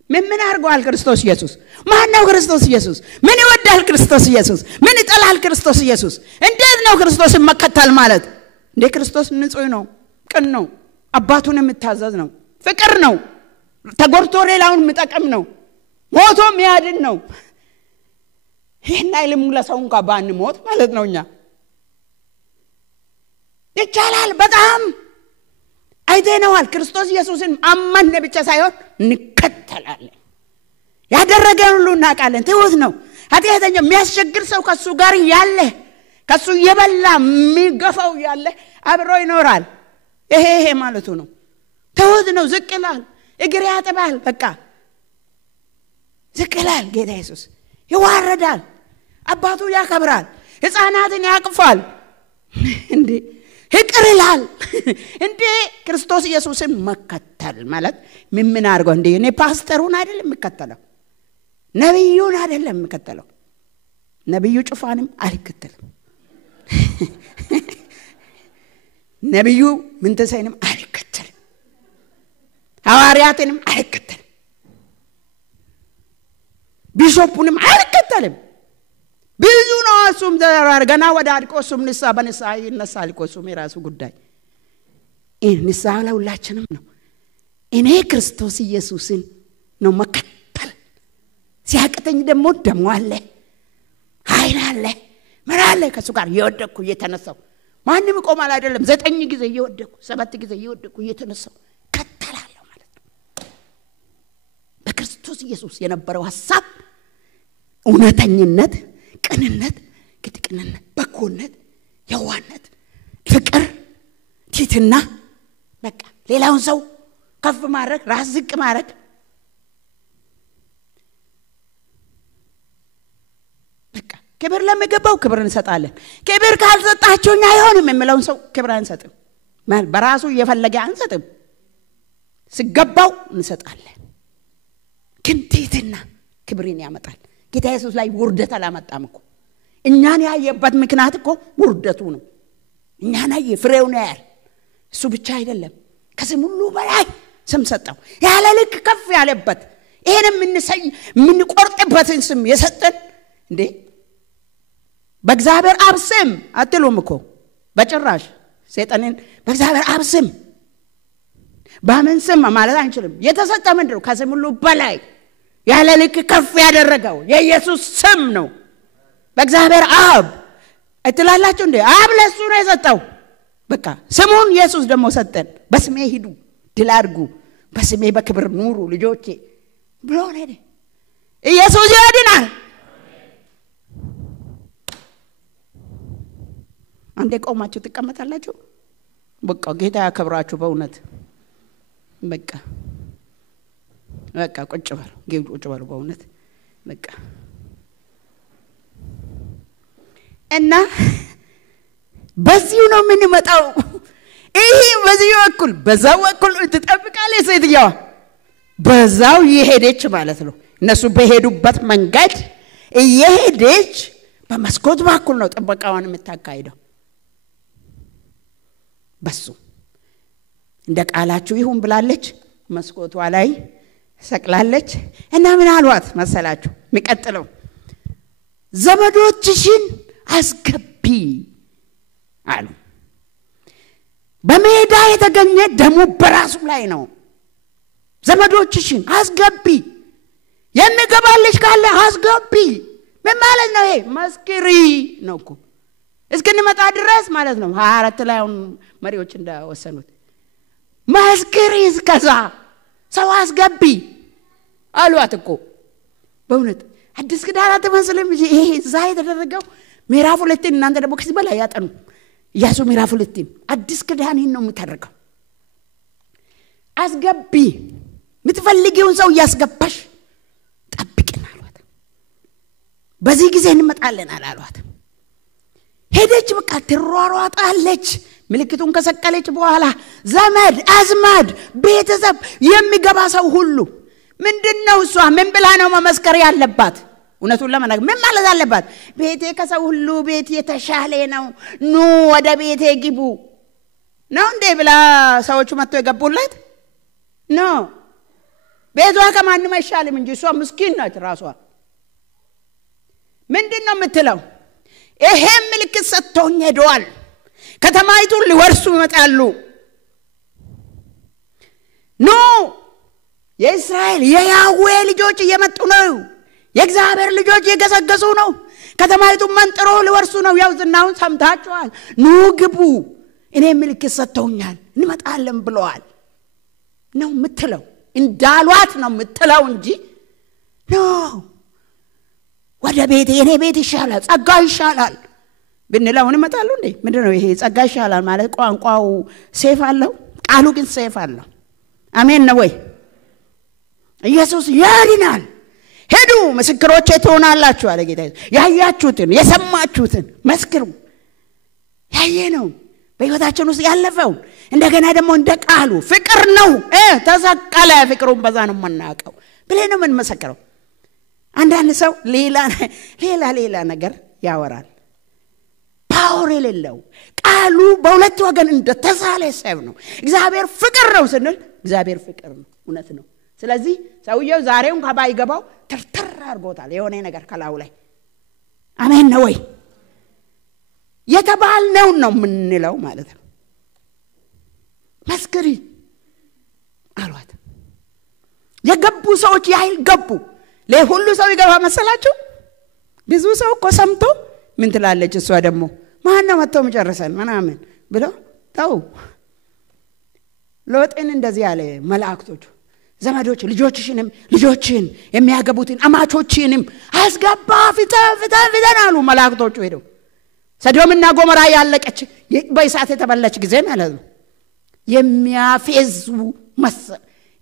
ምን አርጓል ክርስቶስ ኢየሱስ? ማን ነው ክርስቶስ ኢየሱስ? ምን ይወዳል ክርስቶስ ኢየሱስ? ምን ይጠላል ክርስቶስ ኢየሱስ? እንዴት ነው ክርስቶስን መከተል ማለት? እንደ ክርስቶስ ንጹህ ነው፣ ቅን ነው፣ አባቱን የሚታዘዝ ነው፣ ፍቅር ነው፣ ተጎድቶ ሌላውን የሚጠቅም ነው፣ ሞቶ የሚያድን ነው። ይሄን አይልም ለሰው እንኳን ባንሞት ማለት ነው። እኛ ይቻላል በጣም አይደነዋል። ክርስቶስ ኢየሱስን አመን ብቻ ሳይሆን እንከተላለን። ያደረገን ሁሉ እናውቃለን። ትሁት ነው። ኃጢአተኛ የሚያስቸግር ሰው ከሱ ጋር ያለ ከሱ የበላ የሚገፋው ያለ አብሮ ይኖራል። ይሄ ማለቱ ነው። ትሁት ነው። ዝቅ ይላል፣ እግር ያጥባል። በቃ ዝቅ ይላል። ጌታ ኢየሱስ ይዋረዳል፣ አባቱ ያከብራል፣ ሕፃናትን ያቅፋል። እንዴ ይቅር ይላል። እንዴ ክርስቶስ ኢየሱስን መከተል ማለት ምን አድርገው? እንዴ እኔ ፓስተሩን አይደለም የምከተለው፣ ነብዩን አይደለም የምከተለው፣ ነብዩ ጩፋንም አልከተልም፣ ነብዩ ምንተሰይንም አልከተልም፣ ሐዋርያትንም አልከተልም፣ ቢሾፑንም አልከተልም። ብዙ ነው እሱም ገና ወደ አድቆ እሱም ንስሐ በንስሐ ይነሳል እኮ እሱም የራሱ ጉዳይ። ንስሐ ለሁላችንም ነው። እኔ ክርስቶስ ኢየሱስን ነው መከተል። ሲያቅተኝ ደግሞ አለ፣ ኃይል አለ፣ ምን አለ ከሱ ጋር እየወደቅኩ እየተነሳው ማንም ቆማል አይደለም። 9 ጊዜ እየወደቅኩ 7 ጊዜ እየወደቅኩ እየተነሳው ከተላለሁ ማለት ነው። በክርስቶስ ኢየሱስ የነበረው ሐሳብ እውነተኝነት፣ ቅንነት፣ ቅንነት፣ በጎነት፣ የዋህነት፣ ፍቅር፣ ትህትና፣ በቃ ሌላውን ሰው ከፍ ማድረግ፣ ራስ ዝቅ ማድረግ፣ በቃ ክብር ለሚገባው ክብር እንሰጣለን። ክብር ካልሰጣችሁኝ አይሆንም የሚለውን ሰው ክብር አንሰጥም። በራሱ እየፈለገ አንሰጥም፣ ሲገባው እንሰጣለን። ግን ትህትና ክብርን ያመጣል። ጌታ ኢየሱስ ላይ ውርደት አላመጣም እኮ። እኛን ያየበት ምክንያት እኮ ውርደቱ ነው። እኛን ያየ ፍሬውን ያያል። እሱ ብቻ አይደለም፣ ከስም ሁሉ በላይ ስም ሰጠው። ያለ ልክ ከፍ ያለበት ይሄን የምንቆርጥበትን ስም የሰጠን እንዴ በእግዚአብሔር አብ ስም አትሉም እኮ በጭራሽ። ሰይጣንን በእግዚአብሔር አብ ስም በምን ስም ማለት አንችልም። የተሰጠ ምንድን ነው? ከስም ሁሉ በላይ ያለ ልክ ከፍ ያደረገው የኢየሱስ ስም ነው። በእግዚአብሔር አብ እትላላችሁ እንዴ? አብ ለሱ ነው የሰጠው። በቃ ስሙን ኢየሱስ ደግሞ ሰጠን። በስሜ ሂዱ፣ ድል አድርጉ፣ በስሜ በክብር ኑሩ ልጆቼ ብሎ ነው። ኢየሱስ ያድናል። አንዴ ቆማችሁ ትቀመጣላችሁ። በቃ ጌታ ያከብራችሁ በእውነት። በቃ ቁጭ በሉ በእውነት በቃ። እና በዚሁ ነው የምንመጣው። ይሄ በዚሁ በኩል በዛው በኩል ትጠብቃለች ሴትየዋ። በዛው እየሄደች ማለት ነው። እነሱ በሄዱበት መንገድ እየሄደች በመስኮት በኩል ነው ጥበቃዋን የምታካሂደው። በሱ እንደ ቃላችሁ ይሁን ብላለች። መስኮቷ ላይ ሰቅላለች። እና ምን አሏት መሰላችሁ? የሚቀጥለው ዘመዶችሽን አስገቢ አሉ። በሜዳ የተገኘ ደሙ በራሱ ላይ ነው። ዘመዶችሽን አስገቢ፣ የሚገባልሽ ካለ አስገቢ። ምን ማለት ነው ይሄ? መስክሪ ነው እኮ እስክንመጣ ድረስ ማለት ነው። 24 ላይ አሁን መሪዎች እንደወሰኑት መስክሪ፣ እስከዛ ሰው አስገቢ አሏት እኮ። በእውነት አዲስ ኪዳን አትመስልም? ይሄ እዛ የተደረገው ምዕራፍ 2 እናንተ ደግሞ ከዚህ በላይ ያጠኑ። ኢያሱ ምዕራፍ 2 አዲስ ኪዳንን ነው የምታደርገው። አስገቢ፣ የምትፈልጊውን ሰው እያስገባሽ ጠብቂን አሏት። በዚህ ጊዜ እንመጣለን አሏት። ሄደች፣ በቃ ትሯሯጣለች። ምልክቱን ከሰቀለች በኋላ ዘመድ አዝማድ ቤተሰብ የሚገባ ሰው ሁሉ ምንድነው እሷ ምን ብላ ነው መመስከር ያለባት? እውነቱን ለመናገር ምን ማለት አለባት? ቤቴ ከሰው ሁሉ ቤት የተሻለ ነው፣ ኑ ወደ ቤቴ ግቡ ነው እንዴ ብላ ሰዎቹ መጥተው የገቡላት? ኖ ቤቷ ከማንም አይሻልም እንጂ እሷ ምስኪን ናት ራሷ። ምንድነው የምትለው? ይሄ ምልክት ሰጥቶኝ ሄደዋል፣ ከተማይቱን ሊወርሱ ይመጣሉ። ኖ የእስራኤል የያህዌ ልጆች እየመጡ ነው፣ የእግዚአብሔር ልጆች እየገሰገሱ ነው፣ ከተማይቱን መንጥሮ ሊወርሱ ነው። ያው ዝናውን ሰምታችኋል። ኑ ግቡ፣ እኔ ምልክት ሰጥቶኛል፣ እንመጣለን ብለዋል ነው የምትለው። እንዳሏት ነው የምትለው እንጂ ኖ ወደ ቤቴ የኔ ቤት ይሻላል፣ ጸጋ ይሻላል ብንለው እንመጣሉ እንዴ? ምንድነው ይሄ ጸጋ ይሻላል ማለት? ቋንቋው ሴፍ አለው፣ ቃሉ ግን ሴፍ አለው። አሜን ነው ወይ? ኢየሱስ ያድናል። ሄዱ ምስክሮቼ ትሆናላችሁ አለ ጌታ። ያያችሁትን የሰማችሁትን መስክሩ። ያየነው በሕይወታችን ውስጥ ያለፈው እንደገና ደግሞ እንደ ቃሉ ፍቅር ነው፣ ተሰቀለ፣ ፍቅሩን በዛ ነው የምናውቀው ብለን ነው የምንመሰክረው። አንዳንድ ሰው ሌላ ነገር ያወራል፣ ፓወር የሌለው ቃሉ በሁለት ወገን እንደተሳለ ሰው ነው። እግዚአብሔር ፍቅር ነው ስንል እግዚአብሔር ፍቅር ነው፣ እውነት ነው። ስለዚህ ሰውየው ዛሬውን ከባይገባው ተርተር አድርጎታል የሆነ ነገር ከላው ላይ። አሜን ነው ወይ? የተባልነው ነው የምንለው ማለት ነው። መስክሪ አሏት። የገቡ ሰዎች ያህል ገቡ። ለሁሉ ሰው ይገባ መሰላችሁ? ብዙ ሰው እኮ ሰምቶ ምን ትላለች እሷ ደግሞ ማን ነው መጥቶ መጨረሰን ምናምን ብለው ተው። ሎጥን እንደዚህ ያለ መላእክቶቹ ዘመዶች ልጆችን የሚያገቡትን አማቾችንም አስገባ ፍታ አሉ መላእክቶቹ። ሄደው ሰዶምና ጎሞራ ያለቀች በእሳት የተበላች ጊዜ ማለት ነው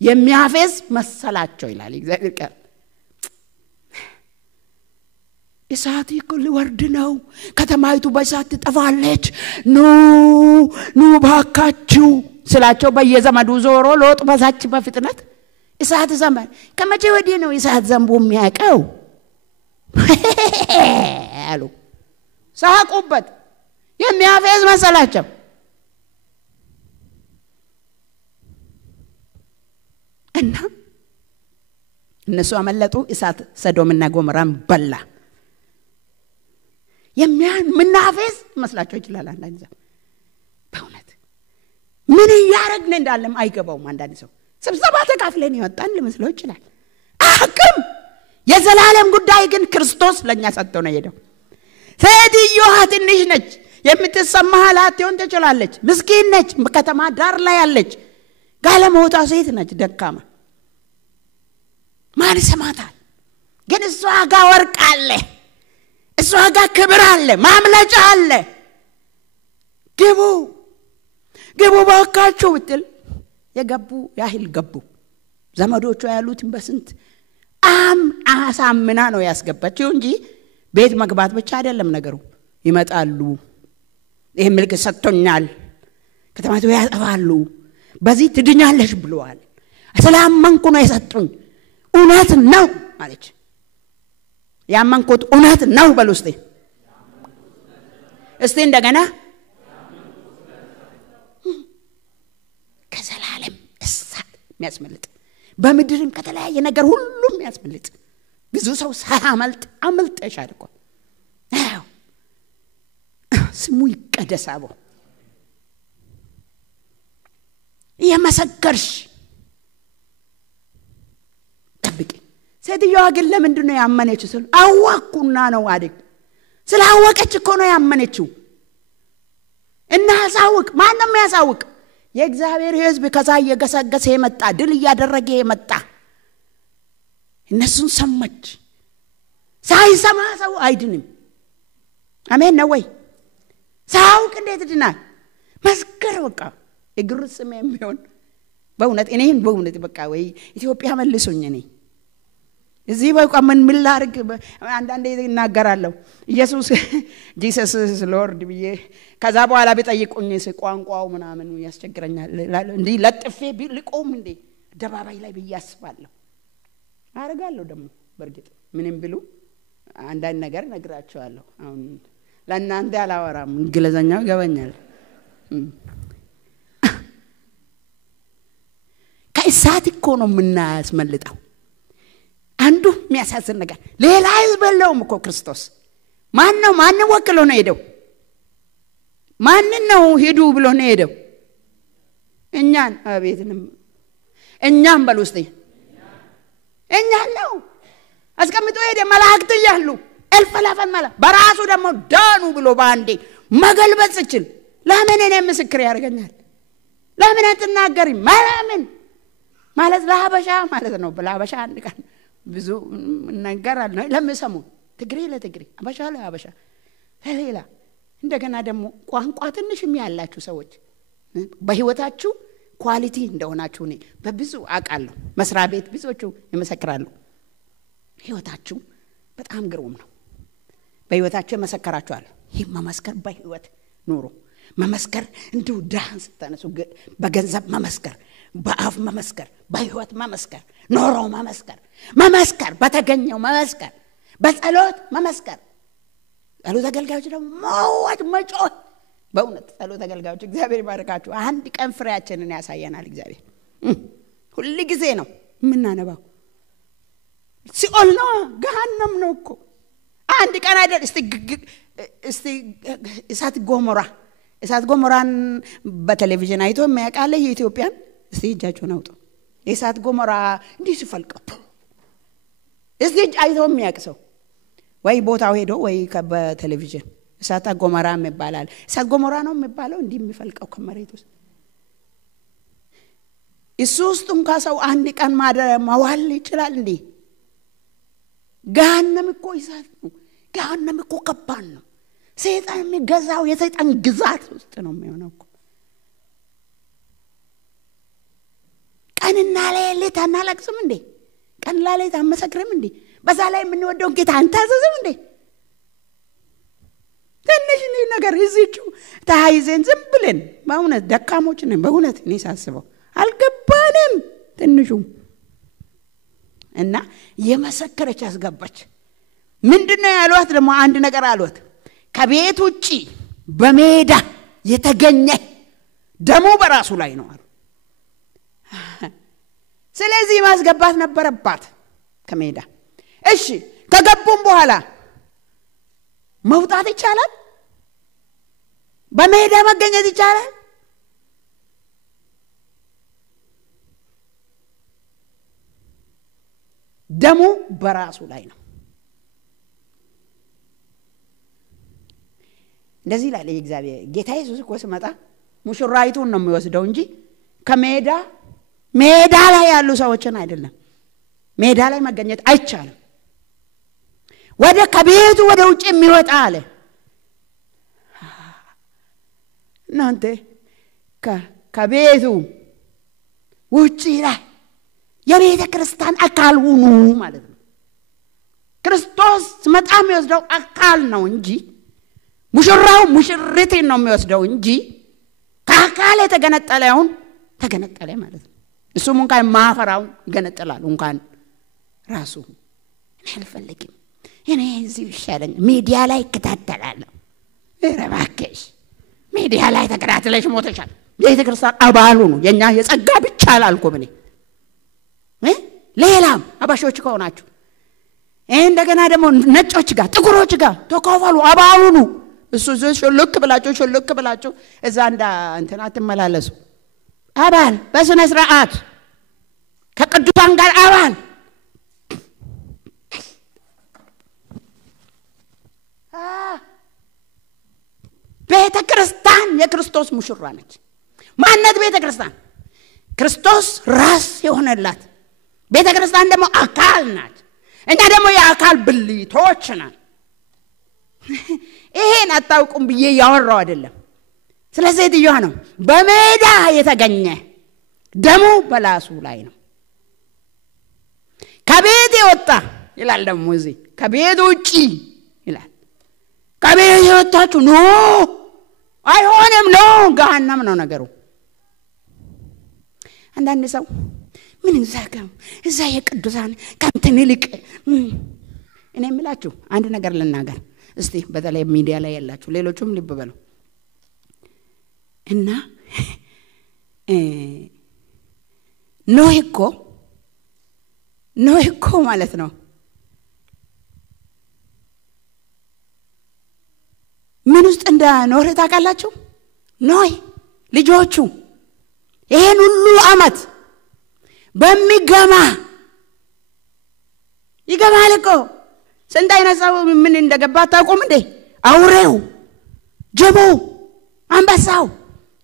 የሚያፌዝ መሰላቸው ይላል እግዚአብሔር ቃል። እሳት ይኩል ወርድ ነው፣ ከተማይቱ በእሳት ትጠፋለች፣ ኑ ባካችሁ ስላቸው በየዘመዱ ዞሮ ሎጥ በዛች በፍጥነት እሳት ዘመን። ከመቼ ወዲህ ነው እሳት ዘንቦ የሚያቀው አሉ። ሳቁበት። የሚያፌዝ መሰላቸው። እና እነሱ አመለጡ። እሳት ሰዶምና ጎሞራን በላ። ምናፌዝ መስላቸው ይችላል አንዳንድ ሰው። በእውነት ምን ያረግነ እንዳለም አይገባውም። አንዳንድ ሰው ስብሰባ ተካፍለን ይወጣን ለመስለው ይችላል። አቅም የዘላለም ጉዳይ ግን ክርስቶስ ለኛ ሰጥቶ ነው የሄደው። ሴትዮዋ ትንሽ ነች፣ የምትሰማ ላትሆን ትችላለች፣ ምስኪን ነች፣ ከተማ ዳር ላይ ያለች ጋለሞታ ሴት ነች፣ ደካማ። ማን ይሰማታል? ግን እሷ ጋር ወርቅ አለ፣ እሷ ጋር ክብር አለ፣ ማምለጫ አለ። ግቡ ባካችሁ ብትል የገቡ ያህል ገቡ። ዘመዶቿ ያሉትን በስንት አሳምና ነው ያስገባቸው እንጂ ቤት መግባት ብቻ አይደለም ነገሩ። ይመጣሉ፣ ይሄ ምልክት ሰጥቶኛል፣ ከተማቱ ያጠፋሉ፣ በዚህ ትድኛለሽ ብለዋል፣ ስላመንኩ ነው የሰጡኝ፣ እውነት ነው አለች። ያመንኩት እውነት ነው በሉ እስቲ እንደገና። ከዘላለም እሳት የሚያስመልጥ በምድርም ከተለያየ ነገር ሁሉም የሚያስመልጥ ብዙ ሰው ሳያመልጥ አመልጠሻል እኮ። አዎ ስሙ ይቀደስ። አቦ የመሰከርሽ ጠብቂ። ሴትዮዋ ግን ለምንድን ነው ያመነችው? አወቅኩና ነው አይደል? ስላወቀች እኮ ነው ያመነችው። እና ያሳውቅ ማንም ያሳውቅ። የእግዚአብሔር ሕዝብ ከዛ እየገሰገሰ የመጣ ድል እያደረገ የመጣ እነሱን ሰማች። ሳይሰማ ሰው አይድንም። አሜን ነው ወይ? ሳውቅ እንዴት ድናል? መስከር በቃ እግሩ ስም የሚሆን በእውነት እኔን በእውነት በቃ ወይ ኢትዮጵያ መልሶኝ እኔ እዚህ በቃ ምን ላርግ? አንዳንዴ እናገራለሁ ኢየሱስ ጂሰስ ሎርድ ብዬ ከዛ በኋላ ቢጠይቁኝ ቋንቋው ምናምን ያስቸግረኛል። እንዴ ለጥፌ ልቆም እንዴ አደባባይ ላይ ብዬ አስባለሁ። አረጋለሁ ደግሞ በርግጥ ምንም ብሉ አንዳንድ ነገር ነግራቸዋለሁ አሁን ለእናንተ አላወራም እንግሊዘኛው ይገባኛል ከእሳት እኮ ነው የምናስመልጠው አንዱ የሚያሳዝን ነገር ሌላ ህዝብ የለውም እኮ ክርስቶስ ማን ወክሎ ነው ሄደው ማን ነው ሄዱ ብሎ ነው ሄደው እኛን አቤትንም እኛም በሉስቲ እኛን ነው አስቀምጦ ሄደ መላእክት ይያሉ الفلافل ماله براسو دمو دانو بلو باندي مغلبت سچل لمن انا مسكر ያርገኛል ለምን አትናገሪ ማለምን ማለት ለሀበሻ ማለት ነው በላበሻ አንድ ቀን ብዙ ነገር አለ ለምሰሙ ትግሪ ለትግሪ አበሻ ለሀበሻ ሌላ እንደገና ደግሞ ቋንቋ ትንሽም ያላችሁ ሰዎች በህይወታችሁ ኳሊቲ እንደሆናችሁ ነው በብዙ አቃለሁ መስራ ቤት ብዙዎቹ ይመሰክራሉ ህይወታችሁ በጣም ግሩም ነው በህይወታችሁ መሰከራችኋል ይሄ መመስከር በህይወት ኑሮ መመስከር እንዱ ዳንስ ተነሱ በገንዘብ መመስከር በአፍ መመስከር በህይወት መመስከር ኖሮ መመስከር በተገኘው መመስከር በጸሎት መመስከር ጸሎት አገልጋዮች ደግሞ ማወት መጮህ በእውነት ጸሎት አገልጋዮች እግዚአብሔር ይባርካችሁ አንድ ቀን ፍሬያችንን ያሳየናል እግዚአብሔር ሁሉ ጊዜ ነው ምናነባው ሲኦል ነው ገሃነም ነው እኮ አንድ ቀን አይደል እስቲ እሳት ጎሞራን በቴሌቪዥን አይቶ የሚያቃለ የኢትዮጵያን እስቲ እጃችሁን አውጡ እሳት ጎሞራ እንዲህ ሲፈልቀው እስቲ አይቶ የሚያቅሰው ወይ ቦታው ሄዶ ወይ በቴሌቪዥን እሳት ጎሞራ የሚባላል እሳት ጎሞራ ነው የሚባለው እንዲህ የሚፈልቀው ከመሬት ውስጥ ኢየሱስም ካሰው አንድ ቀን ማዋል ይችላል እንዴ ገሃነም እኮ ይሳት ነው ገሃነም እኮ ከባድ ነው ሰይጣን የሚገዛው የሰይጣን ግዛት ውስጥ ነው የሚሆነው እኮ ቀንና ሌሊት አናለቅስም እንዴ ቀንና ሌሊት አመሰክርም እንዴ በዛ ላይ የምንወደው ጌታ አንታዘዝም እንዴ ትንሽ ነገር እዚቹ ታይዘን ዝም ብለን በእውነት ደካሞች ነን በእውነት እኔ ሳስበው አልገባንም ትንሹ እና የመሰከረች አስገባች ምንድነው ያሏት ደግሞ አንድ ነገር አሏት ከቤት ውጪ በሜዳ የተገኘ ደሙ በራሱ ላይ ነው አሉ ስለዚህ ማስገባት ነበረባት ከሜዳ እሺ ከገቡም በኋላ መውጣት ይቻላል በሜዳ መገኘት ይቻላል ደሙ በራሱ ላይ ነው እንደዚህ ላይ እግዚአብሔር ጌታ ኢየሱስ እኮ ሲመጣ ሙሽራይቱን ነው የሚወስደው እንጂ ከሜዳ ላይ ያሉ ሰዎችን አይደለም ሜዳ ላይ መገኘት አይቻልም ወደ ከቤቱ ወደ ውጭ የሚወጣ አለ እናንተ ከቤቱ ውጭ ላይ የቤተ ክርስቲያን አካል ሁኑ ማለት ነው ክርስቶስ መጣም ይወስደው አካል ነው እንጂ ሙሽራው ሙሽሪትን ነው የሚወስደው እንጂ ከአካል የተገነጠለውን ተገነጠለ ማለት ነው እሱም እንኳን ማፈራው ገነጠላል እንኳን ራሱ እኔ አልፈልግም እኔ እዚህ ይሻለኝ ሚዲያ ላይ ከተተላለሁ እረባከሽ ሚዲያ ላይ ተከራተለሽ ሞተሻል ቤተ ክርስቲያን አባሉ ነው የኛ የጸጋ ብቻ አላልኩም እኔ ሌላም አባሾች ከሆናችሁ እንደገና ደግሞ ነጮች ጋር ጥቁሮች ጋር ተካፈሉ አባሉ ነው እሱ ሾልክ ብላችሁ እዛ እንትና ተመላለሱ አባል በስነ ስርዓት ከቅዱሳን ጋር አባል ቤተ ክርስቲያን የክርስቶስ ሙሽራ ነች ማንነት ቤተ ክርስቲያን ክርስቶስ ራስ የሆነላት ቤተ ክርስቲያን ደግሞ አካል ናት እና ደግሞ የአካል ብልቶች ናት ይሄን አጣውቁም ብዬ ያወራው አይደለም ስለዚህ ዲያ ነው በሜዳ የተገኘ ደሙ በላሱ ላይ ነው ከቤት የወጣ ይላል ደግሞ እዚህ ከቤት ውጪ ይላል ከቤት የወጣችሁ ኖ አይሆንም ነው ገሃነም ነው ነገሩ አንዳንድ ሰው ምን እንዛጋው እዛ የቅዱሳን ካንተን ይልቅ እኔ የምላችሁ አንድ ነገር ልናገር እስቲ በተለይ ሚዲያ ላይ ያላችሁ ሌሎችም ልብ በሉ እና ኖህ እኮ ማለት ነው ምን ውስጥ እንደኖረ ታውቃላችሁ ኖህ ልጆቹ ይሄን ሁሉ አመት በሚገማ ይገማል እኮ ስንት አይነት ሰው ምን እንደገባ ታውቁም እንዴ አውሬው ጅቡ አንበሳው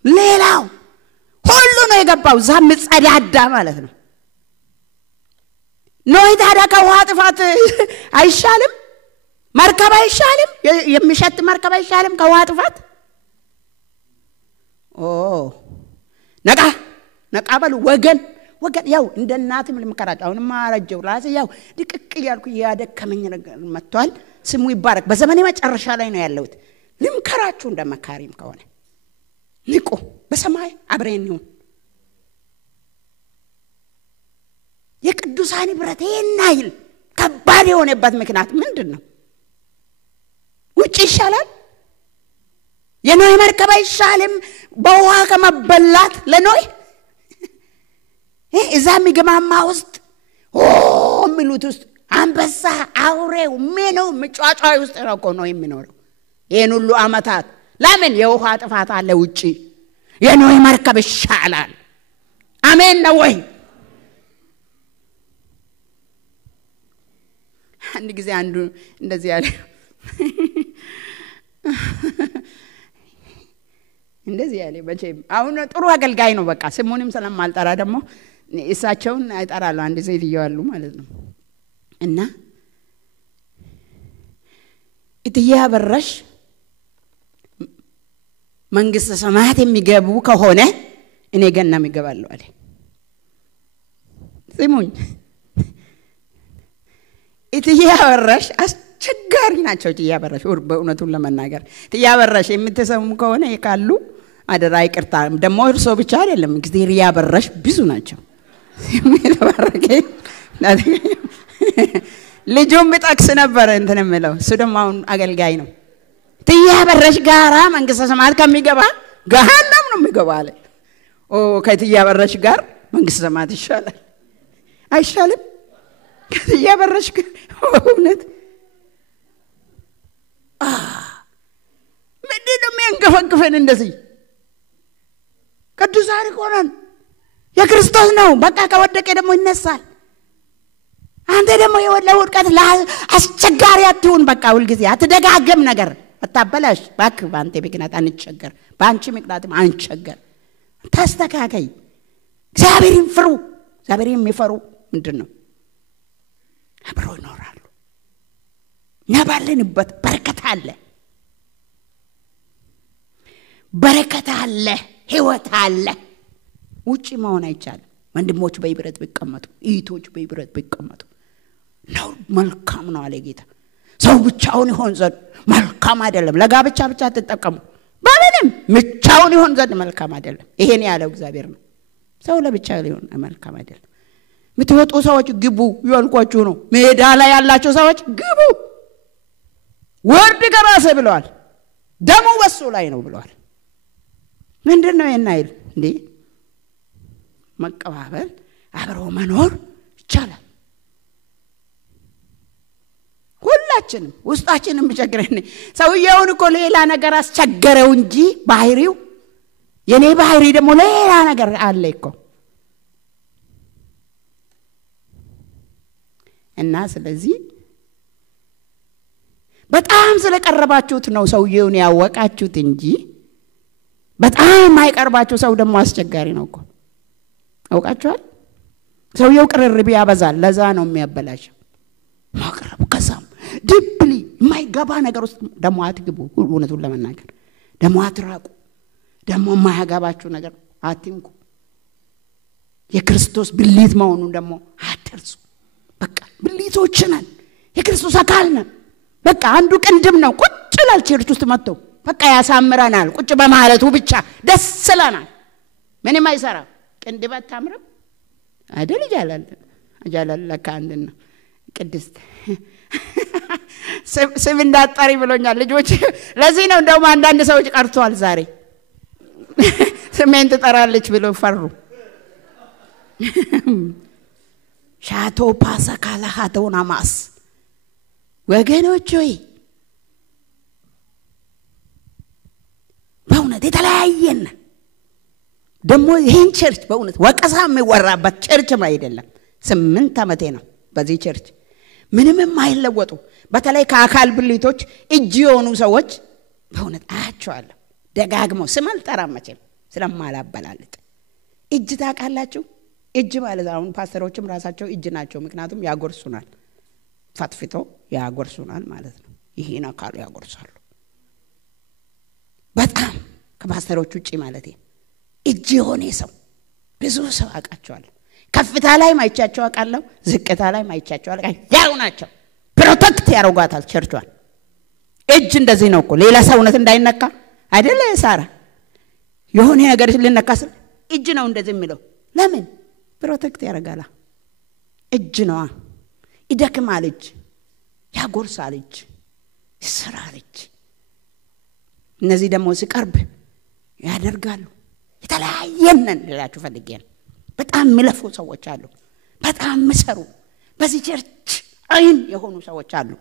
ሌላው ሁሉ ነው የገባው ዛም ጸዳዳ ማለት ነው ኖህ ታዲያ ከውሃ ጥፋት አይሻልም መርከብ አይሻልም የሚሸት መርከብ አይሻልም ከውሃ ጥፋት ነቃ በሉ ወገን ያው እንደ እናትም ልምከራችሁ አሁን ማረጀው ራሴ ያው ድቅቅ ያልኩ ያደከመኝ ነገር መጥቷል ስሙ ይባረክ በዘመኔ መጨረሻ ላይ ነው ያለሁት ልምከራችሁ እንደመካሪም ከሆነ ንቁ በሰማይ አብረን ነው የቅዱሳን ብረት የናይል ከባድ የሆነበት ምክንያት ምንድነው ውጪ ይሻላል የኖህ መርከብ አይሻልም በውሃ ከመበላት ለኖህ እዛ የሚገማማ ውስጥ ሚሉት ውስጥ አንበሳ አውሬው ምነው ምጫጫይ ውስጥ ነው የሚኖረው ይሄን ሁሉ አመታት ለምን የውሃ ጥፋት አለ ውጪ የኖህ መርከብ ይሻላል አሜን ነው ወይ አንድ ጊዜ አንዱ እንደዚህ ያለ እንደዚህ ያለ በቼም አሁን ጥሩ አገልጋይ ነው በቃ ስሙንም ስለማልጠራ ደግሞ እሳቸውን አይጠራሉ አንድ ሴት ይያሉ ማለት ነው እና እትያበረሽ መንግስተ ሰማያት የሚገቡ ከሆነ እኔ ገናም ይገባለሁ አለ ስሙኝ እትያበረሽ አስቸጋሪ ናቸው እትያበረሽ በእውነቱን ለመናገር እትያበረሽ የምትሰሙ ከሆነ ይካሉ አደራ ይቅርታ ደሞ እርሶ ብቻ አይደለም እግዚአብሔር ያበረሽ ብዙ ናቸው የሚተባረከ ልጁም ቢጠቅስ ነበር እንትን የምለው እሱ ደግሞ አሁን አገልጋይ ነው እትያበረሽ ጋራ መንግስተ ሰማያት ከሚገባ ገሃነም ነው የሚገባ አለ ከእትያበረሽ ጋር መንግስተ ሰማያት ይሻላል አይሻልም ከእትያበረሽ ጋር እውነት ምንድነው የሚያንገፈግፈን እንደዚህ ቅዱሳን ሆነን የክርስቶስ ነው በቃ ከወደቀ ደግሞ ይነሳል አንተ ደግሞ የወድቀት አስቸጋሪ አትሁን በቃ ሁሉ ጊዜ አትደጋገም ነገር አታበላሽ ባክ ባንተ ምክንያት አንቸገር ባንቺ ምክንያትም አንቸገር ተስተካከይ እግዚአብሔርን ፍሩ እግዚአብሔርን የሚፈሩ ምንድነው አብረው ይኖራሉ ነባለንበት በረከት አለ ህይወት አለ ውጪ መሆን አይቻልም ወንድሞች በይብረት ቢቀመጡ እህቶች በይብረት ቢቀመጡ ነው መልካም ነው አለ ጌታ ሰው ብቻውን ይሆን ዘንድ መልካም አይደለም ለጋብቻ ብቻ ተጠቀሙ ባለንም ብቻውን ይሆን ዘንድ መልካም አይደለም ይሄን ያለው እግዚአብሔር ነው ሰው ለብቻ ሊሆን መልካም አይደለም ምትወጡ ሰዎች ግቡ ያልኳችሁ ነው ሜዳ ላይ ያላችሁ ሰዎች ግቡ ወርድ ገራሰ ብለዋል ደሙ በሱ ላይ ነው ብለዋል ምንድነው የናይል እንዴ መቀባበል አብሮ መኖር ይቻላል ሁላችንም ውስጣችንም ቢቸግረን ሰውየውን እኮ ሌላ ነገር አስቸገረው እንጂ ባህሪው የኔ ባህሪ ደግሞ ሌላ ነገር አለ እኮ እና ስለዚህ በጣም ስለቀረባችሁት ነው ሰውየውን ያወቃችሁት እንጂ በጣም የማይቀርባችሁ ሰው ደግሞ አስቸጋሪ ነው እኮ አውቃችኋል ሰውየው ቅርርብ ያበዛል ለዛ ነው የሚያበላሸው ማቅረብ ከዛም ዲፕሊ የማይገባ ነገር ውስጥ ደግሞ አትግቡ እውነቱን ለመናገር ደግሞ አትራቁ ደግሞ የማያገባችሁ ነገር አትንኩ የክርስቶስ ብልት መሆኑን ደግሞ አትርሱ በቃ ብልቶች ነን የክርስቶስ አካል ነን በቃ አንዱ ቅንድም ነው ቁጭ ይላል ቸርች ውስጥ መጥቶ በቃ ያሳምረናል ቁጭ በማለቱ ብቻ ደስ ይለናል ምንም አይሰራ ቅንድብ አታምርም አይደል ይላል ለካ አንድና ቅድስት ስም እንዳጣሪ ብሎኛል ልጆች ለዚህ ነው እንደውም አንዳንድ ሰዎች ቀርቷል ዛሬ ስሜን ትጠራለች ብለው ፈሩ ሻቶ ፓሳካላ ሀቶና ማስ ወገኖች ሆይ በእውነት የተለያየን ደግሞ ይህን ቸርች በእውነት ወቀሳ የሚወራበት ቸርችም አይደለም 8 ዓመቴ ነው በዚህ ቸርች ምንም የማይለወጡ በተለይ ከአካል ብልቶች እጅ የሆኑ ሰዎች በእውነት አያቸዋለሁ ደጋግመው ስም አልጠራም መቼም ስለማላበላልጥ እጅ ታውቃላችሁ እጅ ማለት አሁን ፓስተሮችም ራሳቸው እጅ ናቸው ምክንያቱም ያጎርሱናል ፈትፍቶ ያጎርሱናል ማለት ነው ይሄን አካል ያጎርሳሉ በጣም ከፓስተሮች ውጪ ማለት እጅ የሆነ ሰው ብዙ ሰው አውቃቸዋለሁ ከፍታ ላይ ማይቻቸው አውቃለሁ ዝቅታ ላይ ማይቻቸው አውቃለሁ ያው ናቸው ፕሮቴክት ያረጋታል ቸርቿን እጅ እንደዚህ ነው እኮ ሌላ ሰውነት እንዳይነካ አይደለ ሳራ የሆነ ነገር ልነካስ እጅ ነው እንደዚህ የሚለው ለምን ፕሮቴክት ያረጋላ እጅ ነው ይደክማል እጅ ያጎርሳል እጅ ይሰራል እጅ እነዚህ ደግሞ ሲቀርብ ያደርጋሉ የተለያየነን ልላችሁ ፈልጌ ነው በጣም የሚለፉ ሰዎች አሉ በጣም መሰሩ በዚህ ቸርች አይን የሆኑ ሰዎች አሉ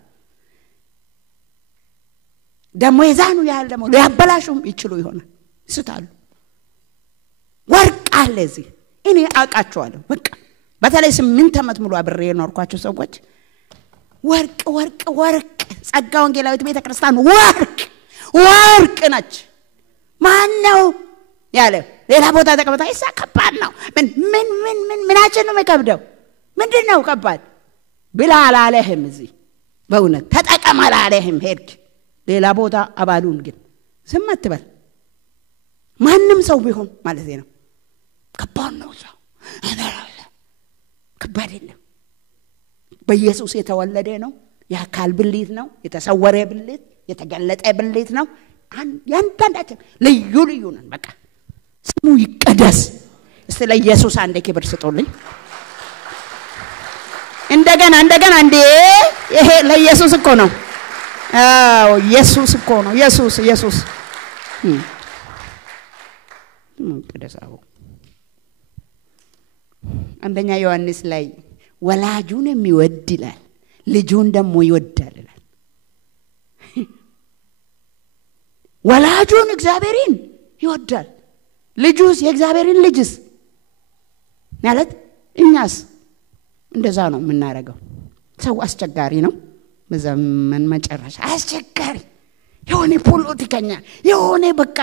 ደግሞ የዛኑ ያህል ደግሞ ሊያበላሹም ይችሉ ይሆናል ይስታሉ ወርቅ አለ እዚህ እኔ አውቃቸዋለሁ በቃ በተለይ 8 ዓመት ሙሉ አብሬ የኖርኳቸው ሰዎች ወርቅ ወርቅ ወርቅ ጸጋ ወንጌላዊት ቤተክርስቲያን ወርቅ ነች ማን ነው ያለ ሌላ ቦታ ተቀምጣ ይሳከባል ነው ምናችን ነው መከብደው ምንድነው ከባድ ብላ አላለህም እዚህ በእውነት ተጠቀም አላለህም ሄድክ ሌላ ቦታ አባሉን ግን ዝም አትበል ማንንም ሰው ቢሆን ማለት ነው ከባድ ነው ሰው ከባድ ነው በኢየሱስ የተወለደ ነው የአካል ብልት ነው የተሰወረ ብልት የተገለጠ ብልት ነው ያንዳንዳችን ልዩ ልዩ ነን በቃ ስሙ ይቀደስ እስቲ ለኢየሱስ አንዴ ክብር ስጡልኝ እንደገና እንዴ ይሄ ለኢየሱስ እኮ ነው አዎ ኢየሱስ እኮ ነው ኢየሱስ ቅደሳው አንደኛ ዮሐንስ ላይ ወላጁን የሚወድ ይላል ልጁን ደግሞ ይወዳል ይላል ወላጁን እግዚአብሔርን ይወዳል ልጁስ የእግዚአብሔርን ልጅስ ማለት እኛስ እንደዛ ነው የምናረጋው ሰው አስቸጋሪ ነው በዘመን መጨረሻ አስቸጋሪ የሆነ ፖለቲከኛ የሆነ በቃ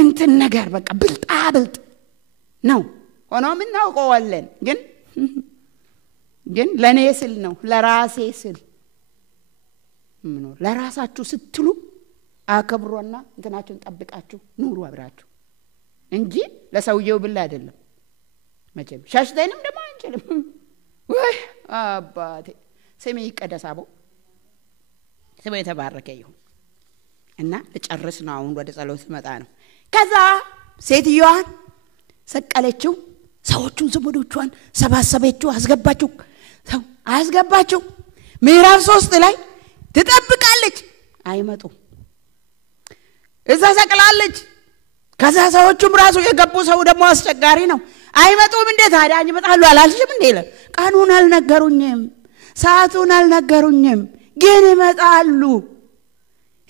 እንትን ነገር በቃ ብልጥ ነው ሆኖም እናውቀዋለን ግን ለኔ ስል ነው ለራሴ ስል ለራሳችሁ ስትሉ አከብሩና እንትናችሁን ጠብቃችሁ ኑሩ አብራችሁ እንጂ ለሰውየው ብለ አይደለም መቼም ሻሽተንም ደማ አንችልም ወይ አባቴ ስሜ ይቀደሳቦ ስሜ የተባረከ ይሁን እና ለጨርስ ነው አሁን ወደ ጸሎት መጣ ነው ከዛ ሴትዮዋን ሰቀለችው ሰዎቹን ዘመዶቿን ሰባሰበችው አስገባችው ምዕራፍ 3 ላይ ትጠብቃለች አይመጡ እዛ ሰቅላለች ከዛ ሰዎቹም ራሱ የገቡ ሰው ደግሞ አስቸጋሪ ነው አይመጡም እንዴት አዳኝ ይመጣሉ አላልሽም እንዴ ቀኑን አልነገሩኝም ሰዓቱን አልነገሩኝም ግን ይመጣሉ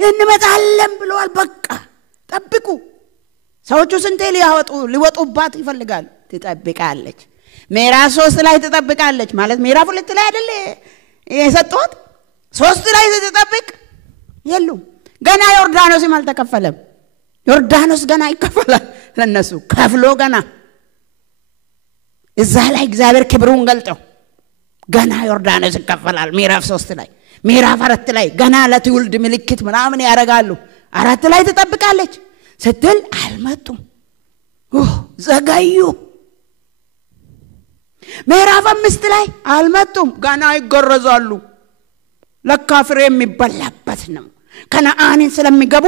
እንመጣለን ብለዋል በቃ ጠብቁ ሰዎቹ ስንቴ ሊወጡባት ይፈልጋሉ ትጠብቃለች ምዕራፍ 3 ላይ ትጠብቃለች ማለት ምዕራፍ 2 ላይ አይደለ የሰጠሁት 3 ላይ ትጠብቅ የሉም ገና ዮርዳኖስ አልተከፈለም ዮርዳኖስ ገና ይከፈላል ለነሱ ከፍሎ ገና እዛ ላይ እግዚአብሔር ክብሩን ገልጠው ገና ዮርዳኖስ ይከፈላል ምዕራፍ 3 ላይ ምዕራፍ 4 ላይ ገና ለትውልድ ምልክት ምናምን ያረጋሉ 4 ላይ ትጠብቃለች ስትል አልመጡም ዘጋዩ ምዕራፍ 5 ላይ አልመጡም ገና ይገረዛሉ ለካፍሬ የሚበላበት ነው ከነአንን ስለሚገቡ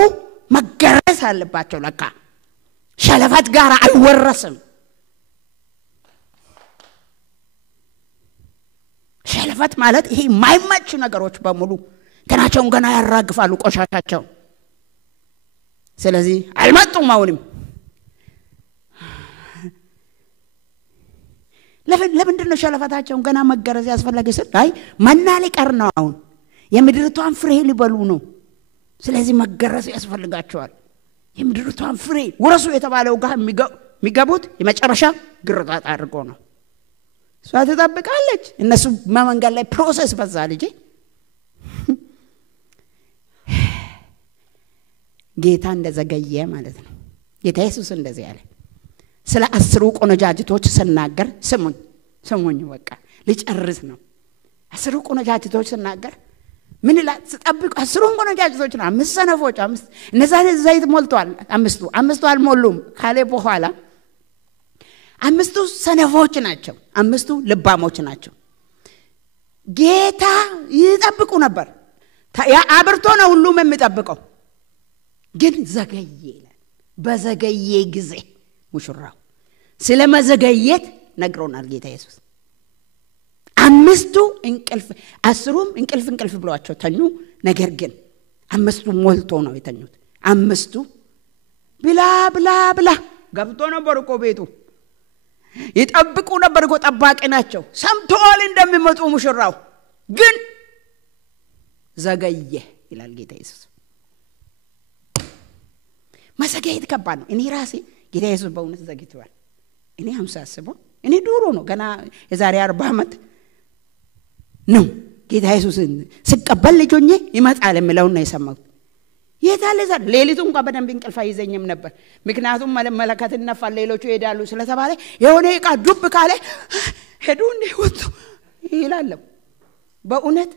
መገረዝ አለባቸው ለካ ሸለፈት ጋር አይወረስም ሸለፈት ማለት ይሄ የማይመች ነገሮች በሙሉ ገናቸውን ገና ያራግፋሉ ቆሻሻቸው። ስለዚህ አልመጡም። አሁንም ለምንድን ነው ሸለፈታቸውን ገና መገረዝ ያስፈልጋል? አይ መና ሊቀር ነው። አሁን የምድርቷን ፍሬ ሊበሉ ነው። ስለዚህ መገረዝ ያስፈልጋቸዋል። የምድርቷን ፍሬ ወረሱ የተባለው ጋር የሚገቡት የመጨረሻ ግርዛት አድርጎ ነው። እሷ ትጠብቃለች። እነሱ በመንገድ ላይ ፕሮሰስ በዛ ልጅ ጌታ እንደዘገየ ማለት ነው። ጌታ ኢየሱስ እንደዚህ ያለ ስለ 10 ቆነጃጅቶች ስናገር ስሙኝ በቃ ልጨርስ ነው። 10 ቆነጃጅቶች ስናገር ምን ይላል? ተጠብቁ 10 ቆነጃጅቶች ነው። 5 ሰነፎች 5 እነዛ ዘይት ሞልቷል። አምስቱ አልሞሉም ካለ በኋላ 5 ሰነፎች ናቸው፣ 5 ልባሞች ናቸው። ጌታ ይጠብቁ ነበር። ያ አብርቶ ነው ሁሉም የሚጠብቀው። ግን ዘገየ ይላል። በዘገየ ጊዜ ሙሽራው ስለመዘገየት ነግሮናል ጌታ ኢየሱስ። 5ቱ እንቅልፍ 10ም እንቅልፍ ብሏቸው ተኙ። ነገር ግን 5ቱ ሞልቶ ነው የተኙት። 5ቱ ብላ ገብቶ ነበር እኮ ቤቱ ይጠብቁ ነበር እኮ ጠባቂ ናቸው። ሰምተዋል እንደሚመጡ ሙሽራው ግን ዘገየ ይላል ጌታ ኢየሱስ። መዘገየት ከባድ ነው። እኔ ራሴ ጌታ ኢየሱስ በእውነት ዘግይቷል። እኔ 50 አስበው እኔ ዱሮ ነው ገና የዛሬ 40 ዓመት ነው ጌታ ኢየሱስን ስቀበል ልጆኜ ይመጣል የሚለው ነው የሰማሁት። የታለ ዛሬ ሌሊቱ እንኳን በደንብ እንቅልፍ አይዘኝም ነበር። ምክንያቱም መለከት ይነፋል ሌሎቹ ይሄዳሉ ስለተባለ የሆነ ዕቃ ዱብ ካለ ሄዱ እንደ ወጡ ይላል። በእውነት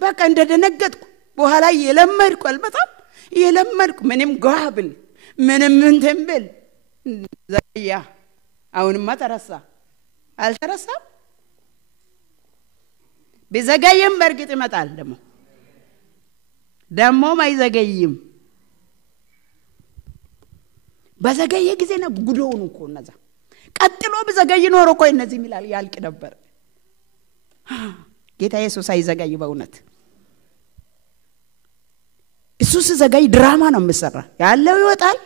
በቃ እንደደነገጥኩ በኋላ የለመድኩ አልመጣም የለመድኩ ምንም ጋብል ምንም እንትን ብል ዘያ አሁንማ ተረሳ አልተረሳም። ቢዘገይም በርግጥ ይመጣል። ደሞ ማይዘገይም። በዘገየ ጊዜ ነው ጉዶውን እኮ እነዛ ቀጥሎ በዘገይ ኖር እኮ እነዚህ ይላል ያልቅ ነበር። ጌታ ኢየሱስ አይዘገይ በእውነት። እሱ ሲዘገይ ድራማ ነው የሚሰራ። ያለው ይወጣል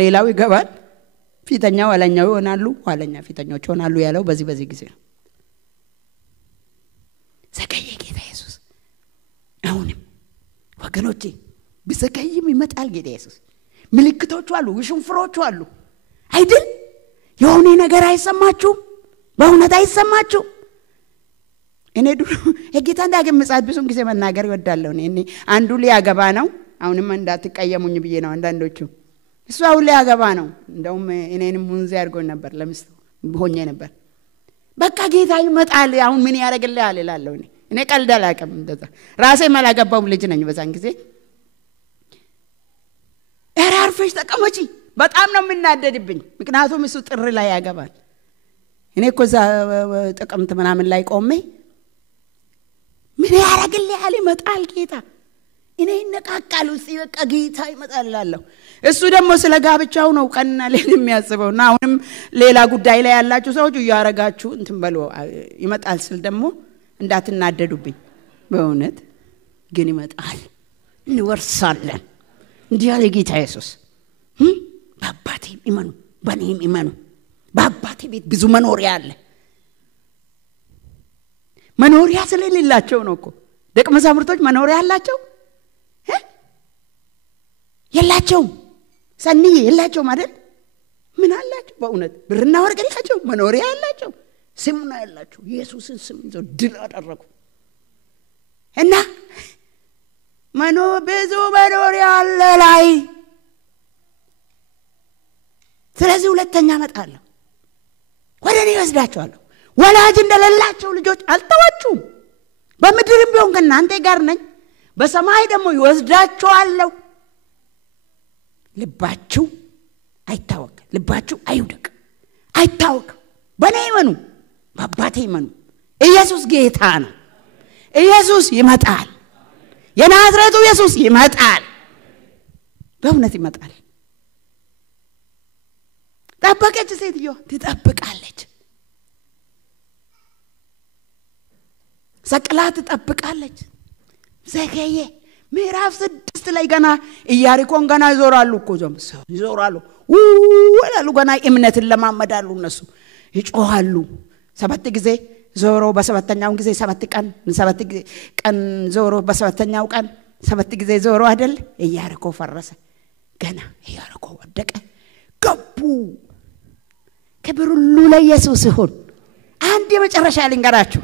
ሌላው ይገባል። ፊተኛው ኋለኛው ይሆናሉ፣ ኋለኛ ፊተኞች ይሆናሉ ያለው በዚህ ጊዜ ነው። ዘገየ ጌታ ኢየሱስ። አሁንም ወገኖቼ ቢዘገይም ይመጣል ጌታ ኢየሱስ። ምልክቶች አሉ፣ ውሽንፍሮች አሉ አይደል? የሆነ ነገር አይሰማችሁም? በእውነት አይሰማችሁም? እኔ ድሮ የጌታ እንዳገም መጻት ብዙም ጊዜ መናገር ይወዳለሁ። እኔ አንዱ ሊያገባ ነው። አሁንም እንዳትቀየሙኝ ብዬ ነው አንዳንዶቹ። እሱ አሁን ሊያገባ ነው። እንደውም እኔንም ሙንዚ አድርጎኝ ነበር ለምስት ሆኜ ነበር። በቃ ጌታ ይመጣል አሁን ምን ያደርግልሃል እላለሁ። እኔ ቀልድ አላውቅም። እንደዛ ራሴ ማላገባው ልጅ ነኝ በዛን ጊዜ። አርፈሽ ተቀመጪ በጣም ነው የምናደድብኝ። ምክንያቱም እሱ ጥር ላይ ያገባል። እኔ እኮ እዛ ጥቅምት ምናምን ላይ ቆሜ ምን ያደርግልሃል ይመጣል ጌታ እኔ ይነቃቃሉ ሲበቃ ጌታ ይመጣል እላለሁ። እሱ ደግሞ ስለ ጋብቻው ነው ቀንና ሌሊት የሚያስበው። እና አሁንም ሌላ ጉዳይ ላይ ያላችሁ ሰዎች ያረጋችሁ እንትን በሉ ይመጣል ስል ደግሞ እንዳትናደዱብኝ። በእውነት ግን ይመጣል እንወርሳለን እንዲህ ያለ ጌታ ኢየሱስ። በአባቴ ይመኑ በእኔም ይመኑ። በአባቴ ቤት ብዙ መኖሪያ አለ። መኖሪያ ስለሌላቸው ነው እኮ ደቀ መዛሙርቶች መኖሪያ አላቸው የላቸውም። ሰንዬ የላቸውም አይደል? ምን አላቸው? በእውነት ብርና ወርቅ የላቸው፣ መኖሪያ አላቸው። ስም ነው ያላቸው። ኢየሱስን ስም ይዘው ድል አደረጉ እና ብዙ መኖሪያ አለ ላይ። ስለዚህ ሁለተኛ እመጣለሁ፣ ወደ እኔ እወስዳቸዋለሁ። ወላጅ እንደሌላቸው ልጆች አልተዋችሁም። በምድርም ቢሆን ከእናንተ ጋር ነኝ፣ በሰማይ ደግሞ ይወስዳቸዋለሁ። ልባችሁ አይታወክ፣ ልባችሁ አይውደቅ፣ አይታወክ። በእኔ ይመኑ፣ በአባቴ ይመኑ። ኢየሱስ ጌታ ነው። ኢየሱስ ይመጣል። የናዝሬቱ ኢየሱስ ይመጣል። በእውነት ይመጣል። ጠበቀች ሴትዮ፣ ትጠብቃለች። ሰቅላ ትጠብቃለች። ዘገየ። ምዕራፍ 6 ላይ ገና ኢያሪኮን ገና ይዞራሉ እኮ ይዞራሉ ወላሉ ገና እምነትን ለማመዳሉ እነሱ ይጮሃሉ። 7 ጊዜ ዞሮ በሰባተኛው ጊዜ 7 ቀን ዞሮ በሰባተኛው ቀን 7 ጊዜ ዞሮ አይደል ኢያሪኮ ፈረሰ። ገና ኢያሪኮ ወደቀ። ገቡ። ክብር ሁሉ ለኢየሱስ ይሁን። አንድ የመጨረሻ ልንገራችሁ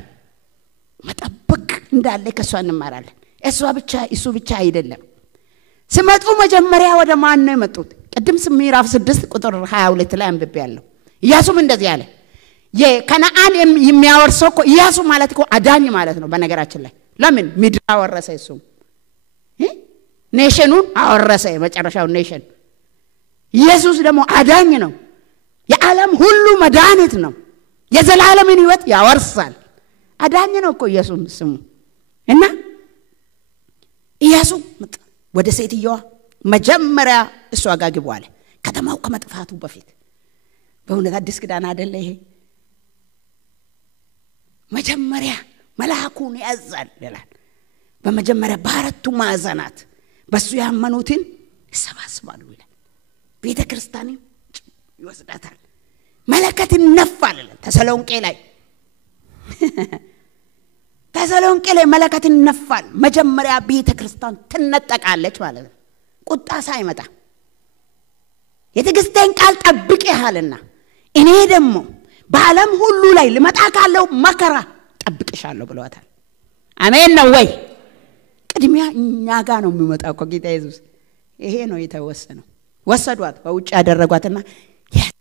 መጠበቅ እንዳለ ከሷ እንማራለን። እሱ ብቻ አይደለም። ሲመጡ መጀመሪያ ወደ ማን ነው የመጡት? ቅድም ምዕራፍ 6 ቁጥር 22 ላይ አንብቤያለሁ። ኢያሱም እንደዚህ አለ። የከነዓን የሚያወርሰው እኮ ኢያሱ ማለት እኮ አዳኝ ማለት ነው በነገራችን ላይ። ለምን ምድር አወረሰ? እሱ ኔሽኑን አወረሰ፣ መጨረሻው ኔሽን። ኢየሱስ ደግሞ አዳኝ ነው። የዓለም ሁሉ መድኃኒት ነው። የዘላለምን ሕይወት ያወርሳል። አዳኝ ነው እኮ ኢየሱስ ስሙ። እና ኢያሱ ወደ ሴትየዋ መጀመሪያ እሷ ጋር ግቡ አለ። ከተማው ከመጥፋቱ በፊት በእውነት አዲስ ኪዳን አይደለ ይሄ? መጀመሪያ መልአኩን ያዛል ይላል። በመጀመሪያ በአራቱ ማዕዘናት በሱ ያመኑትን ይሰባስባሉ ይላል። ቤተክርስቲያንን ይወስዳታል። መለከት ይነፋል ይላል ተሰሎንቄ ላይ መለከት ይነፋል። መጀመሪያ ቤተክርስቲያን ትነጠቃለች ማለት ነው። ቁጣ ሳይመጣ የትዕግስቴን ቃል ጠብቄሃልና እኔ ደግሞ በዓለም ሁሉ ላይ ልመጣ ካለው መከራ ጠብቅሻለሁ ብለዋታል። አሜን ነው ወይ? ቅድሚያ እኛ ጋር ነው የሚመጣው እኮ ጌታ ኢየሱስ። ይሄ ነው የተወሰነው። ወሰዷት፣ በውጭ ያደረጓትና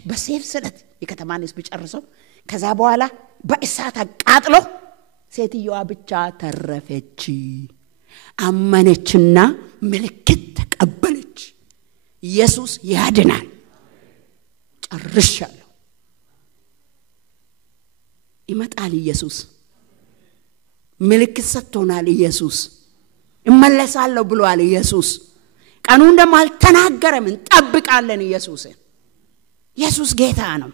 በሰይፍ ስለት የከተማን ሕዝብ ጨርሰው ከዛ በኋላ በእሳት አቃጥሎ ሴትየዋ ብቻ ተረፈች። አመነችና ምልክት ተቀበለች። ኢየሱስ ያድናል። ጨርሻለሁ። ይመጣል ኢየሱስ። ምልክት ሰጥቶናል ኢየሱስ። እመለሳለሁ ብሏል ኢየሱስ። ቀኑን ደግሞ አልተናገረም፣ እንጠብቃለን ኢየሱስን። ኢየሱስ ጌታ ነው።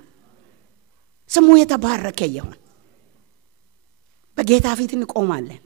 ስሙ የተባረከ ይሁን። በጌታ ፊት እንቆማለን።